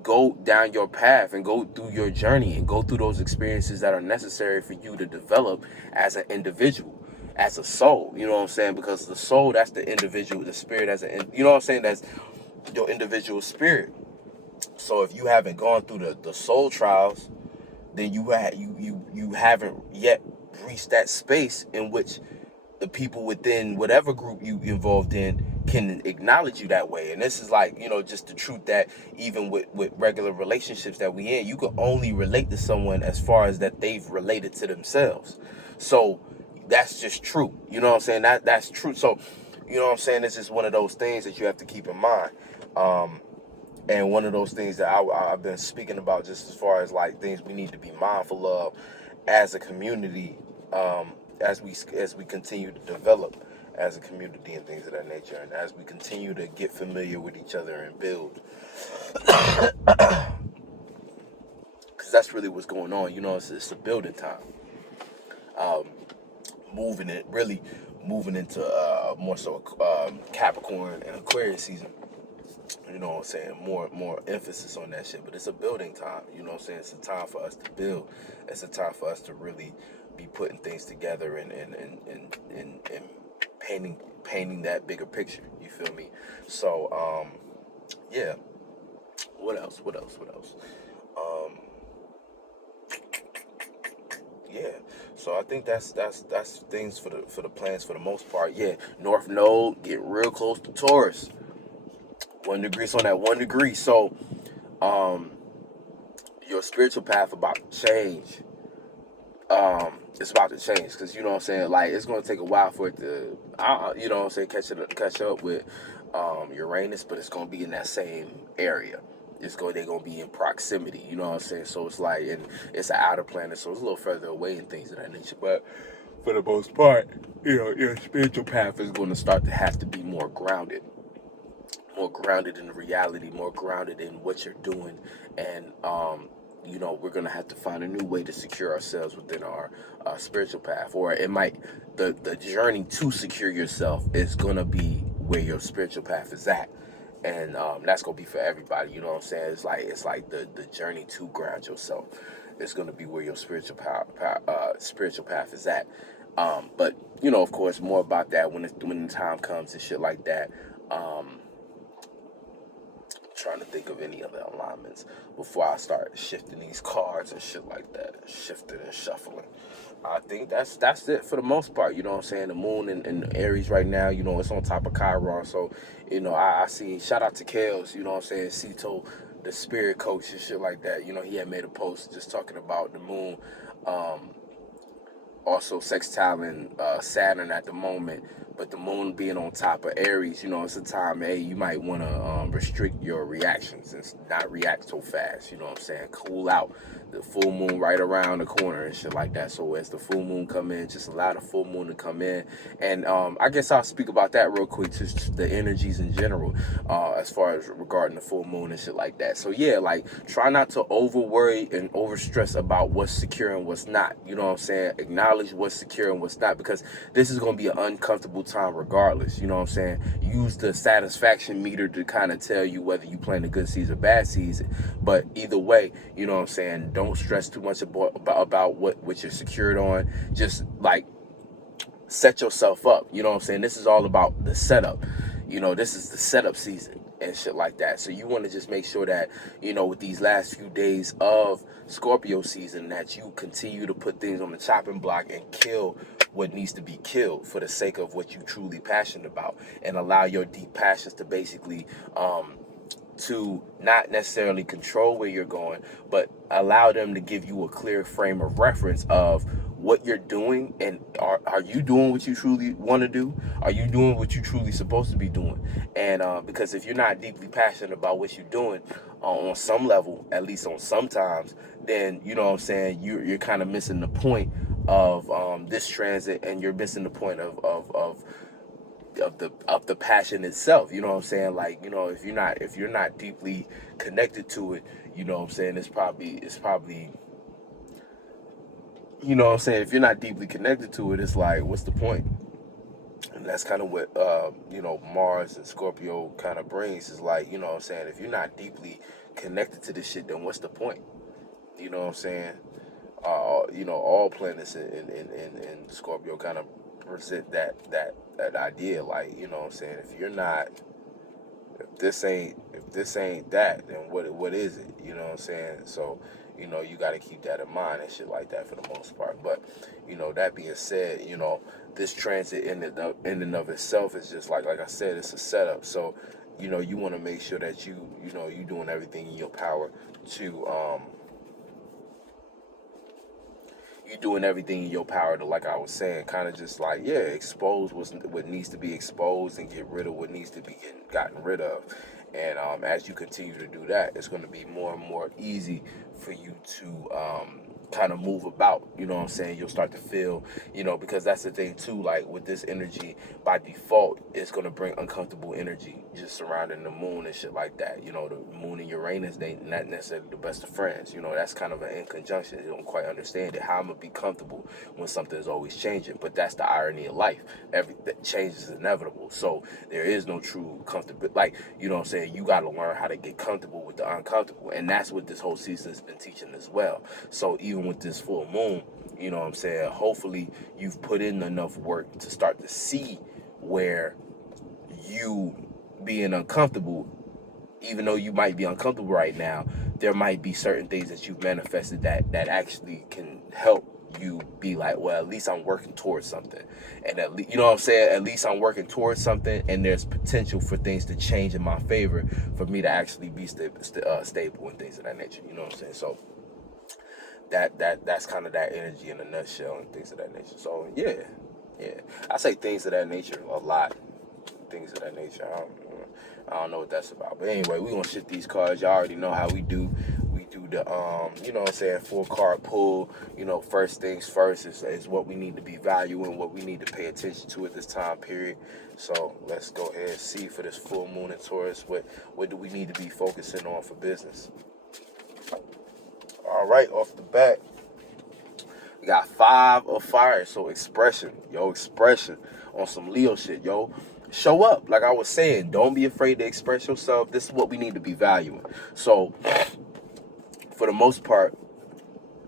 go down your path and go through your journey and go through those experiences that are necessary for you to develop as an individual, as a soul. You know what I'm saying? Because the soul, that's the individual, the spirit as an, you know what I'm saying, that's your individual spirit. So if you haven't gone through the soul trials, then you haven't yet reached that space in which the people within whatever group you involved in can acknowledge you that way. And this is like, you know, just the truth that even with regular relationships that we in, you can only relate to someone as far as that they've related to themselves. So that's just true. You know what I'm saying? That's true. So, you know what I'm saying? This is one of those things that you have to keep in mind. And one of those things that I've been speaking about, just as far as like things we need to be mindful of as a community, as we continue to develop as a community and things of that nature, and as we continue to get familiar with each other and build, because that's really what's going on. You know, it's a building time. Really moving into more so Capricorn and Aquarius season. You know what I'm saying? More emphasis on that shit. But it's a building time. You know what I'm saying? It's a time for us to build. It's a time for us to really be putting things together and painting that bigger picture. You feel me? So yeah. What else? Yeah. So I think that's things for the plans for the most part. Yeah. North Node, get real close to Taurus. 1 degree on that 1 degree. So your spiritual path about to change. It's about to change, because you know what I'm saying, like it's going to take a while for it to you know what I'm saying, catch up with Uranus, but it's going to be in that same area. They're going to be in proximity, you know what I'm saying? So it's like, and it's an outer planet, so it's a little further away and things of that nature. But for the most part, you know, your spiritual path is going to start to have to be more grounded in reality, more grounded in what you're doing. And you know, we're gonna have to find a new way to secure ourselves within our spiritual path, or it might, the journey to secure yourself is gonna be where your spiritual path is at. And that's gonna be for everybody. You know what I'm saying? It's like the journey to ground yourself is gonna be where your spiritual path is at. But you know, of course, more about that when the time comes and shit like that. Trying to think of any other alignments before I start shifting these cards and shit like that, shifting and shuffling. I think that's it for the most part. You know what I'm saying? The moon in Aries right now, you know, it's on top of Chiron. So, you know, I see, shout out to Kales, you know what I'm saying, Cito, the spirit coach and shit like that. You know, he had made a post just talking about the moon. Also sextiling Saturn at the moment, but the moon being on top of Aries, you know, it's a time, hey, you might want to restrict your reactions and not react so fast, you know what I'm saying? Cool out. The full moon right around the corner and shit like that. So as the full moon come in, just allow the full moon to come in. And I guess I'll speak about that real quick, just the energies in general, as far as regarding the full moon and shit like that. So yeah, like, try not to over worry and over stress about what's secure and what's not. You know what I'm saying? Acknowledge what's secure and what's not, because this is going to be an uncomfortable time regardless. You know what I'm saying? Use the satisfaction meter to kind of tell you whether you playing a good season or bad season. But either way, you know what I'm saying? Don't stress too much about what you're secured on. Just like set yourself up. You know what I'm saying? This is all about the setup. You know, this is the setup season and shit like that. So you want to just make sure that, you know, with these last few days of Scorpio season, that you continue to put things on the chopping block and kill what needs to be killed for the sake of what you truly passionate about, and allow your deep passions to basically to not necessarily control where you're going, but allow them to give you a clear frame of reference of what you're doing, and are you doing what you truly want to do? Are you doing what you truly supposed to be doing? And because if you're not deeply passionate about what you're doing, on some level, at least on sometimes, then you know what I'm saying, you're kind of missing the point of this transit, and you're missing the point of the passion itself. You know what I'm saying? Like, you know, if you're not deeply connected to it, you know what I'm saying, it's probably you know what I'm saying, if you're not deeply connected to it, it's like, what's the point? And that's kind of what you know, Mars and Scorpio kind of brings, is like, you know what I'm saying, if you're not deeply connected to this shit, then what's the point? You know what I'm saying? You know, all planets in Scorpio kind of present that idea, like, you know what I'm saying, if this ain't that, then what is it? You know what I'm saying? So, you know, you got to keep that in mind and shit like that for the most part. But, you know, that being said, you know, this transit in and of itself is just like I said, it's a setup. So, you know, you want to make sure that you doing everything in your power to you doing everything in your power to, like I was saying, kind of just like, yeah, expose what needs to be exposed and get rid of what needs to be gotten rid of. And as you continue to do that, it's going to be more and more easy for you to kind of move about. You know what I'm saying? You'll start to feel, you know, because that's the thing too, like with this energy, by default, it's going to bring uncomfortable energy just surrounding the moon and shit like that. You know, the moon and Uranus, they not necessarily the best of friends. You know, that's kind of an in conjunction. You don't quite understand it. How I'm going to be comfortable when something is always changing. But that's the irony of life. That change is inevitable. So there is no true comfortability. Like, you know what I'm saying? You got to learn how to get comfortable with the uncomfortable. And that's what this whole season has been teaching as well. So even with this full moon, you know what I'm saying, hopefully you've put in enough work to start to see where you being uncomfortable, even though you might be uncomfortable right now, there might be certain things that you've manifested that actually can help you be like, well, at least I'm working towards something. And at least, you know what I'm saying, at least I'm working towards something, and there's potential for things to change in my favor for me to actually be stable and things of that nature. You know what I'm saying? So that's kind of that energy in a nutshell and things of that nature. So yeah, I say things of that nature a lot. Things of that nature. I don't know what that's about. But anyway, we gonna shit these cards. Y'all already know how we do. We do the you know what I'm saying, 4-card pull. You know, first things first is what we need to be valuing, what we need to pay attention to at this time period. So let's go ahead and see for this full moon in Taurus, what do we need to be focusing on for business. All right, off the bat, we got 5 of fire. So expression on some Leo shit, yo. Show up. Like I was saying, don't be afraid to express yourself. This is what we need to be valuing. So for the most part,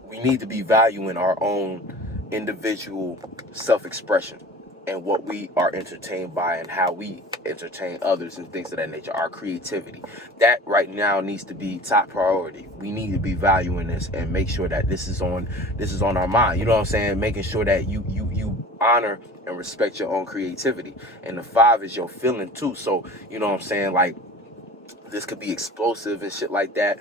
we need to be valuing our own individual self-expression and what we are entertained by and how we entertain others and things of that nature. Our creativity, that right now needs to be top priority. We need to be valuing this and make sure that this is on our mind. You know what I'm saying? Making sure that you honor and respect your own creativity. And the 5 is your feeling too. So you know what I'm saying, like, This could be explosive and shit like that.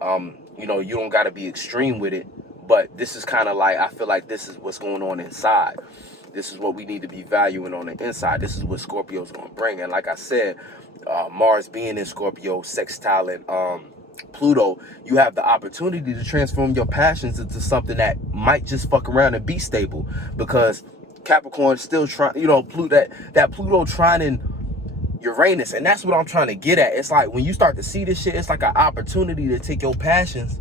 You know, you don't got to be extreme with it, but this is kind of like, I feel like this is what's going on inside. This is what we need to be valuing on the inside. This is what Scorpio's going to bring. And like I said, Mars being in Scorpio, sextiling Pluto, you have the opportunity to transform your passions into something that might just fuck around and be stable, because Capricorn still trying, you know, that Pluto trying in Uranus, and that's what I'm trying to get at. It's like when you start to see this shit, it's like an opportunity to take your passions,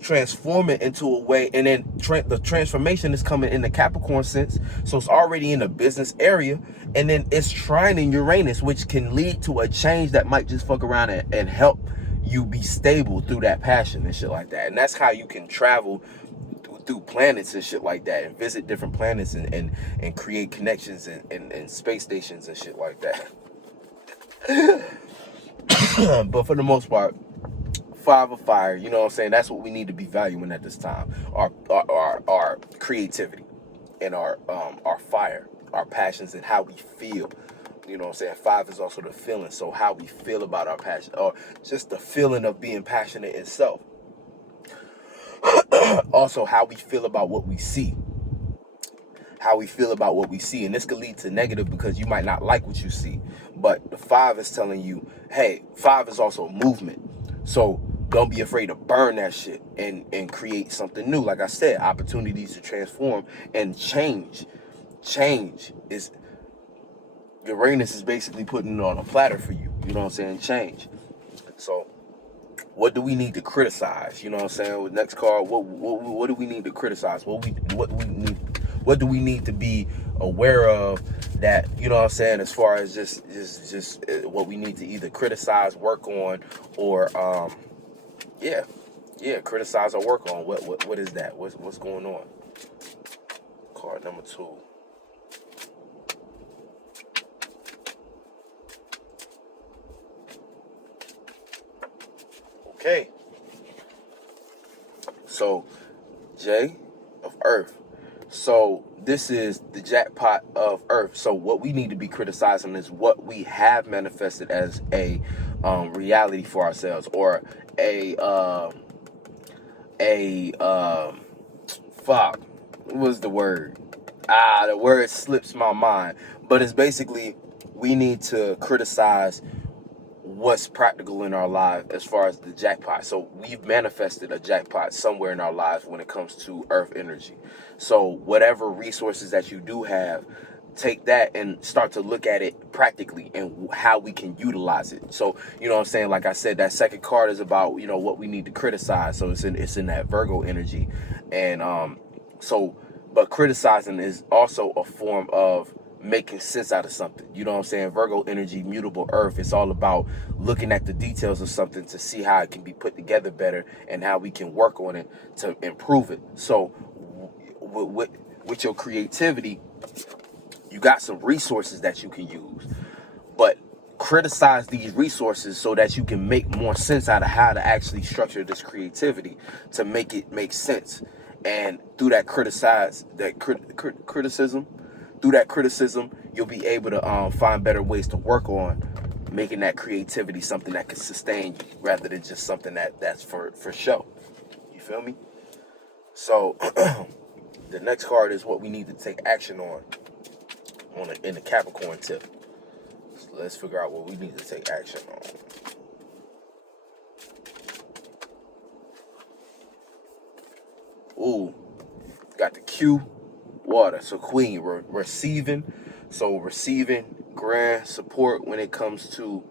transform it into a way, and then the transformation is coming in the Capricorn sense, so it's already in the business area, and then it's trining Uranus, which can lead to a change that might just fuck around and help you be stable through that passion and shit like that. And that's how you can travel through planets and shit like that, and visit different planets and create connections and space stations and shit like that. But for the most part, 5 of fire, you know what I'm saying? That's what we need to be valuing at this time. Our creativity and our fire, our passions, and how we feel. You know what I'm saying? 5 is also the feeling. So how we feel about our passion, or just the feeling of being passionate itself. Also, how we feel about what we see. How we feel about what we see. And this could lead to negative because you might not like what you see. But the 5 is telling you, hey, 5 is also movement. So don't be afraid to burn that shit and create something new. Like I said, opportunities to transform and change. Change is, Uranus is basically putting it on a platter for you. You know what I'm saying? Change. So what do we need to criticize? You know what I'm saying? With next card, what do we need to criticize? What do we need to be aware of that, you know what I'm saying, as far as just what we need to either criticize, work on, or criticize or work on. What is that? What's going on? Card number 2. Okay. So, J of Earth. So this is the jackpot of Earth. So what we need to be criticizing is what we have manifested as a reality for ourselves, or fuck, what was the word? The word slips my mind. But it's basically, we need to criticize what's practical in our life as far as the jackpot. So we've manifested a jackpot somewhere in our lives when it comes to earth energy. So whatever resources that you do have, take that and start to look at it practically and how we can utilize it. So, you know what I'm saying? Like I said, that second card is about, you know, what we need to criticize. So it's in that Virgo energy. And but criticizing is also a form of making sense out of something. You know what I'm saying? Virgo energy, mutable earth. It's all about looking at the details of something to see how it can be put together better and how we can work on it to improve it. So with your creativity, you got some resources that you can use, but criticize these resources so that you can make more sense out of how to actually structure this creativity to make it make sense. And through that criticism, you'll be able to find better ways to work on making that creativity something that can sustain you, rather than just something that's for show. You feel me? So the next card is what we need to take action on in the Capricorn tip. So let's figure out what we need to take action on. Ooh, got the Q, water. So Queen, receiving. So receiving grand support when it comes to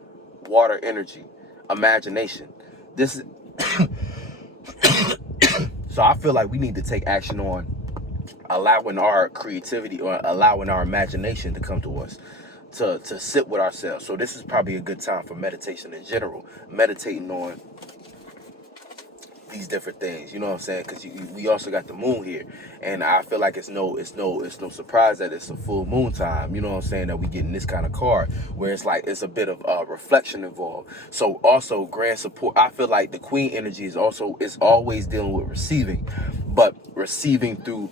water energy, imagination. This is so I feel like we need to take action on allowing our creativity or allowing our imagination to come to us, to sit with ourselves. So this is probably a good time for meditation in general, meditating on these different things, you know what I'm saying? Because we also got the moon here, and I feel like it's no surprise that it's a full moon time. You know what I'm saying? That we getting this kind of card where it's like it's a bit of reflection involved. So also grand support. I feel like the Queen energy is always dealing with receiving, but receiving through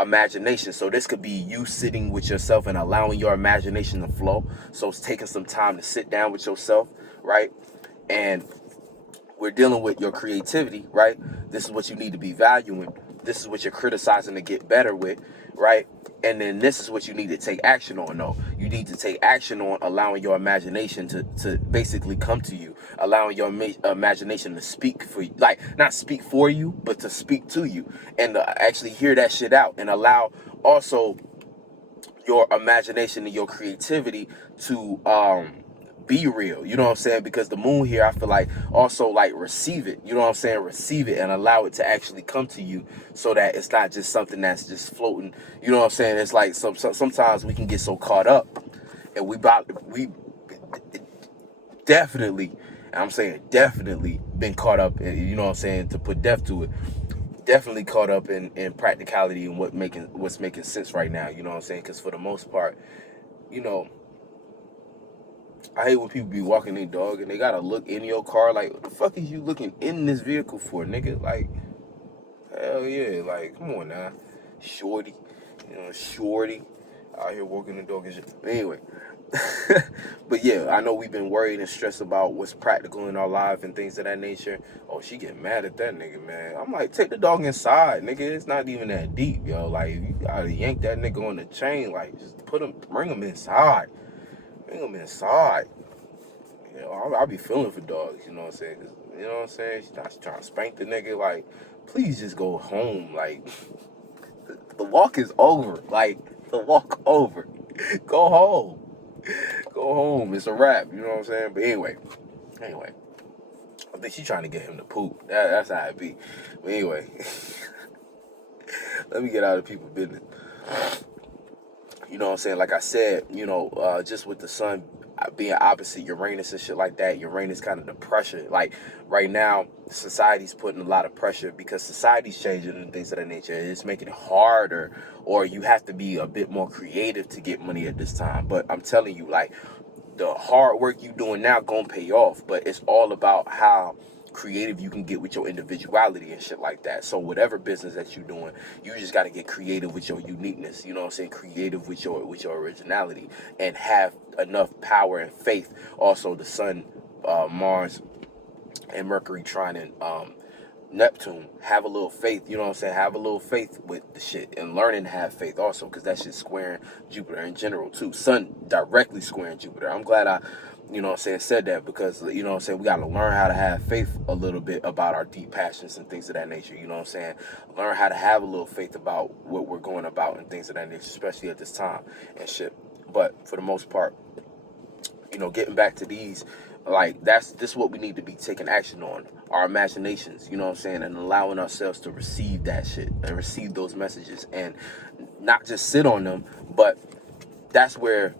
imagination. So this could be you sitting with yourself and allowing your imagination to flow. So it's taking some time to sit down with yourself, right? And we're dealing with your creativity, right? This is what you need to be valuing. This is what you're criticizing to get better with, right? And then this is what you need to take action on, though. You need to take action on allowing your imagination to basically come to you, allowing your imagination to speak for you, like not speak for you, but to speak to you, and to actually hear that shit out, and allow also your imagination and your creativity to be real. You know what I'm saying? Because the moon here, I feel like also like receive it. You know what I'm saying? Receive it and allow it to actually come to you, so that it's not just something that's just floating. You know what I'm saying? It's like sometimes we can get so caught up, and we definitely, and I'm saying definitely been caught up. You know what I'm saying? To put depth to it, definitely caught up in practicality and what's making sense right now. You know what I'm saying? Because for the most part, you know, I hate when people be walking their dog and they gotta look in your car. Like, what the fuck is you looking in this vehicle for, nigga? Like, hell yeah. Like, come on now. Shorty. You know, shorty. Out here walking the dog and shit. Anyway. But yeah, I know we've been worried and stressed about what's practical in our life and things of that nature. Oh, she getting mad at that nigga, man. I'm like, take the dog inside, nigga. It's not even that deep, yo. Like, you gotta yank that nigga on the chain. Like, just bring him inside. Bring him inside. You know, I'll be feeling for dogs, you know what I'm saying? 'Cause, you know what I'm saying? She's not trying to spank the nigga. Like, please just go home. Like, the walk is over. Like, the walk over. Go home. Go home. It's a wrap. You know what I'm saying? But anyway. I think she's trying to get him to poop. That's how it be. But anyway. Let me get out of people's business. You know what I'm saying? Like I said, you know, just with the sun being opposite Uranus and shit like that, Uranus kind of the pressure. Like right now, society's putting a lot of pressure because society's changing and things of that nature. It's making it harder, or you have to be a bit more creative to get money at this time. But I'm telling you, like, the hard work you doing now gonna pay off, but it's all about how creative you can get with your individuality and shit like that. So whatever business that you're doing, you just got to get creative with your uniqueness, you know what I'm saying? Creative with your originality, and have enough power and faith. Also, the sun, Mars and Mercury trining Neptune, have a little faith, you know what I'm saying? Have a little faith with the shit, and learning to have faith also, because that shit's squaring Jupiter in general too. Sun directly squaring Jupiter. I'm glad I, you know what I'm saying, said that, because, you know what I'm saying, we got to learn how to have faith a little bit about our deep passions and things of that nature, you know what I'm saying? Learn how to have a little faith about what we're going about and things of that nature, especially at this time and shit. But for the most part, you know, getting back to these, like, this is what we need to be taking action on, our imaginations, you know what I'm saying, and allowing ourselves to receive that shit and receive those messages, and not just sit on them. But that's where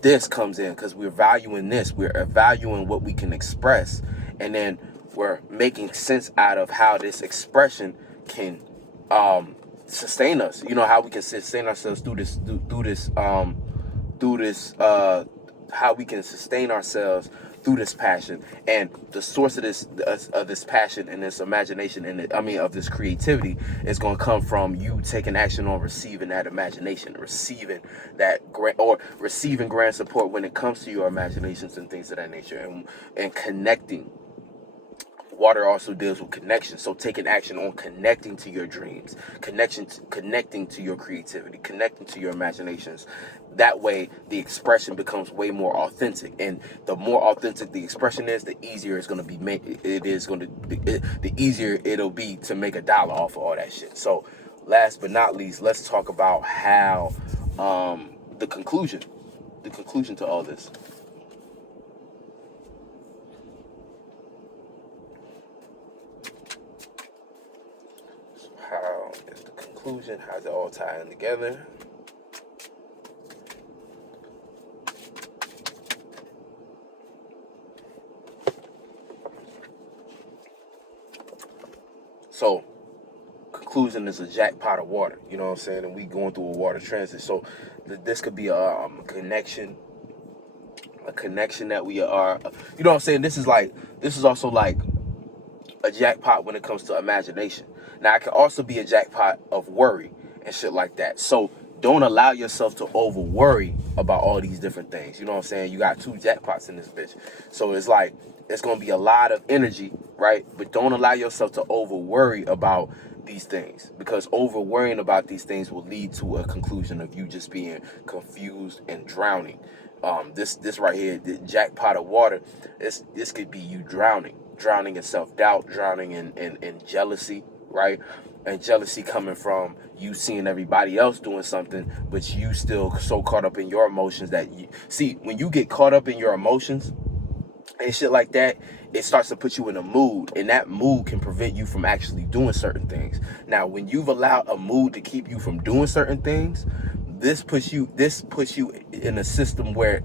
this comes in, because we're valuing this, we're valuing what we can express, and then we're making sense out of how this expression can sustain us, you know, how we can sustain ourselves through this how we can sustain ourselves through this passion. And the source of this passion and this imagination and of this creativity is going to come from you taking action on receiving that imagination, receiving that receiving grand support when it comes to your imaginations and things of that nature, and connecting. Water also deals with connection, so taking action on connecting to your dreams, connecting to your creativity, connecting to your imaginations. That way, the expression becomes way more authentic, and the more authentic the expression is, the easier it's going to be. The easier it'll be to make $1 off of all that shit. So, last but not least, let's talk about how the conclusion to all this. How is the conclusion? How's it all tying together? So, conclusion is a jackpot of water. You know what I'm saying? And we going through a water transit. So, this could be a connection that we are. You know what I'm saying? This is also like a jackpot when it comes to imagination. Now, it can also be a jackpot of worry and shit like that. So don't allow yourself to over worry about all these different things. You know what I'm saying? You got 2 jackpots in this bitch. So it's like, It's going to be a lot of energy, right? But don't allow yourself to over worry about these things, because over worrying about these things will lead to a conclusion of you just being confused and drowning. This right here, the jackpot of water, this could be you drowning in self-doubt, drowning in jealousy, right? And jealousy coming from you seeing everybody else doing something, but you still so caught up in your emotions that you see, when you get caught up in your emotions and shit like that, it starts to put you in a mood, and that mood can prevent you from actually doing certain things. Now, when you've allowed a mood to keep you from doing certain things, this puts you in a system where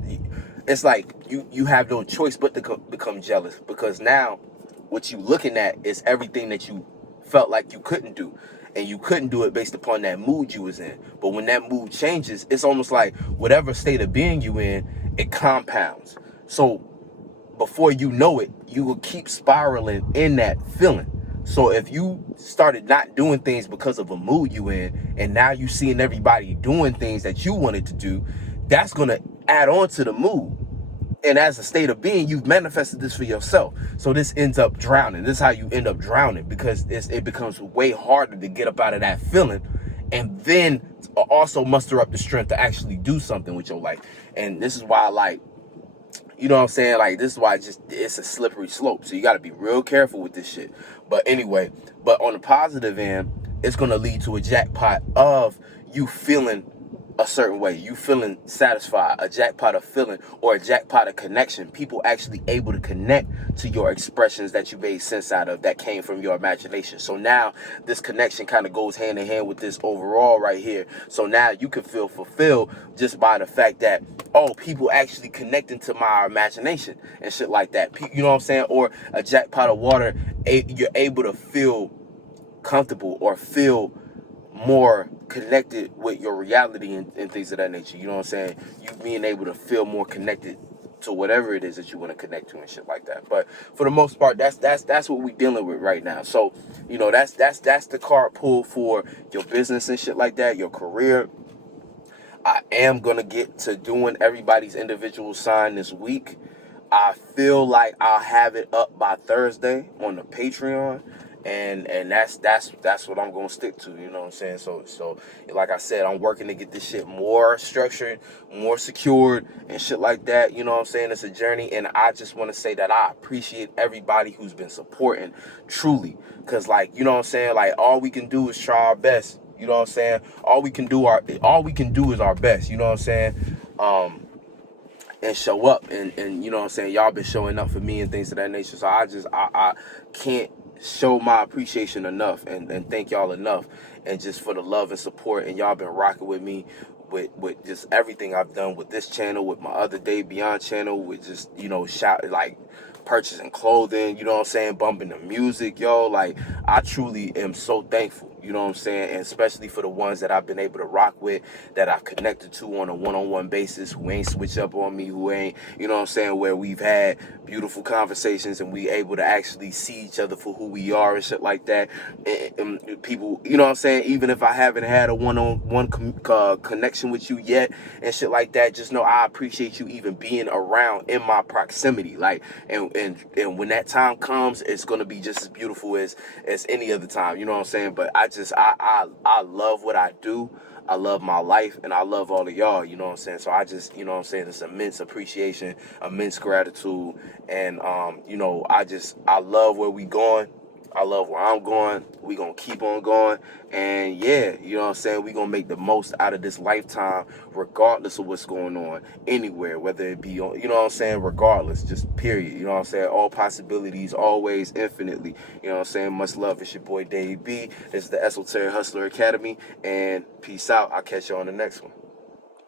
it's like you have no choice but to become jealous, because now what you looking at is everything that you felt like you couldn't do, and you couldn't do it based upon that mood you was in. But when that mood changes, it's almost like whatever state of being you in, it compounds. So before you know it, you will keep spiraling in that feeling. So if you started not doing things because of a mood you in, and now you seeing everybody doing things that you wanted to do, that's gonna add on to the mood. And as a state of being, you've manifested this for yourself. So this ends up drowning. This is how you end up drowning, because it becomes way harder to get up out of that feeling, and then also muster up the strength to actually do something with your life. And this is why, like, you know what I'm saying? Like, this is why it's a slippery slope. So you got to be real careful with this shit. But anyway, but on the positive end, it's going to lead to a jackpot of you feeling a certain way, you feeling satisfied, a jackpot of feeling, or a jackpot of connection. People actually able to connect to your expressions that you made sense out of, that came from your imagination. So now this connection kind of goes hand in hand with this overall right here. So now you can feel fulfilled just by the fact that, oh, people actually connecting to my imagination and shit like that. You know what I'm saying? Or a jackpot of water, you're able to feel comfortable or feel more connected with your reality and things of that nature. You know what I'm saying? You being able to feel more connected to whatever it is that you want to connect to and shit like that. But for the most part, that's what we dealing with right now. So, you know, that's the card pull for your business and shit like that, your career. I am gonna get to doing everybody's individual sign this week. I feel like I'll have it up by Thursday on the Patreon, and that's what I'm gonna stick to. You know what I'm saying? So like I said, I'm working to get this shit more structured, more secured, and shit like that. You know what I'm saying? It's a journey, and I just want to say that I appreciate everybody who's been supporting, truly, cause like, you know what I'm saying? Like, all we can do is try our best. You know what I'm saying? All we can do is our best. You know what I'm saying? And show up, and you know what I'm saying, y'all been showing up for me and things of that nature. So I can't show my appreciation enough, and thank y'all enough, and just for the love and support. And y'all been rocking with me with just everything I've done with this channel, with my other Day Beyond channel, with just, you know, purchasing clothing, you know what I'm saying, bumping the music, yo. Like, I truly am so thankful, you know what I'm saying, and especially for the ones that I've been able to rock with, that I've connected to on a one-on-one basis, who ain't switch up on me, who ain't, you know what I'm saying, where we've had beautiful conversations and we able to actually see each other for who we are and shit like that. And people, you know what I'm saying, even if I haven't had a one-on-one connection with you yet and shit like that, just know I appreciate you even being around in my proximity. Like, and when that time comes, it's gonna be just as beautiful as any other time. You know what I'm saying? But I love what I do. I love my life, and I love all of y'all. You know what I'm saying? So I just, you know what I'm saying, it's immense appreciation, immense gratitude, and you know, I love where we going. I love where I'm going. We gonna keep on going. And yeah, you know what I'm saying, we gonna make the most out of this lifetime, regardless of what's going on anywhere, whether it be on, you know what I'm saying, regardless, just period. You know what I'm saying? All possibilities, always, infinitely. You know what I'm saying? Much love. It's your boy Dave B. This is the Esoteric Hustler Academy, and peace out. I'll catch you on the next one.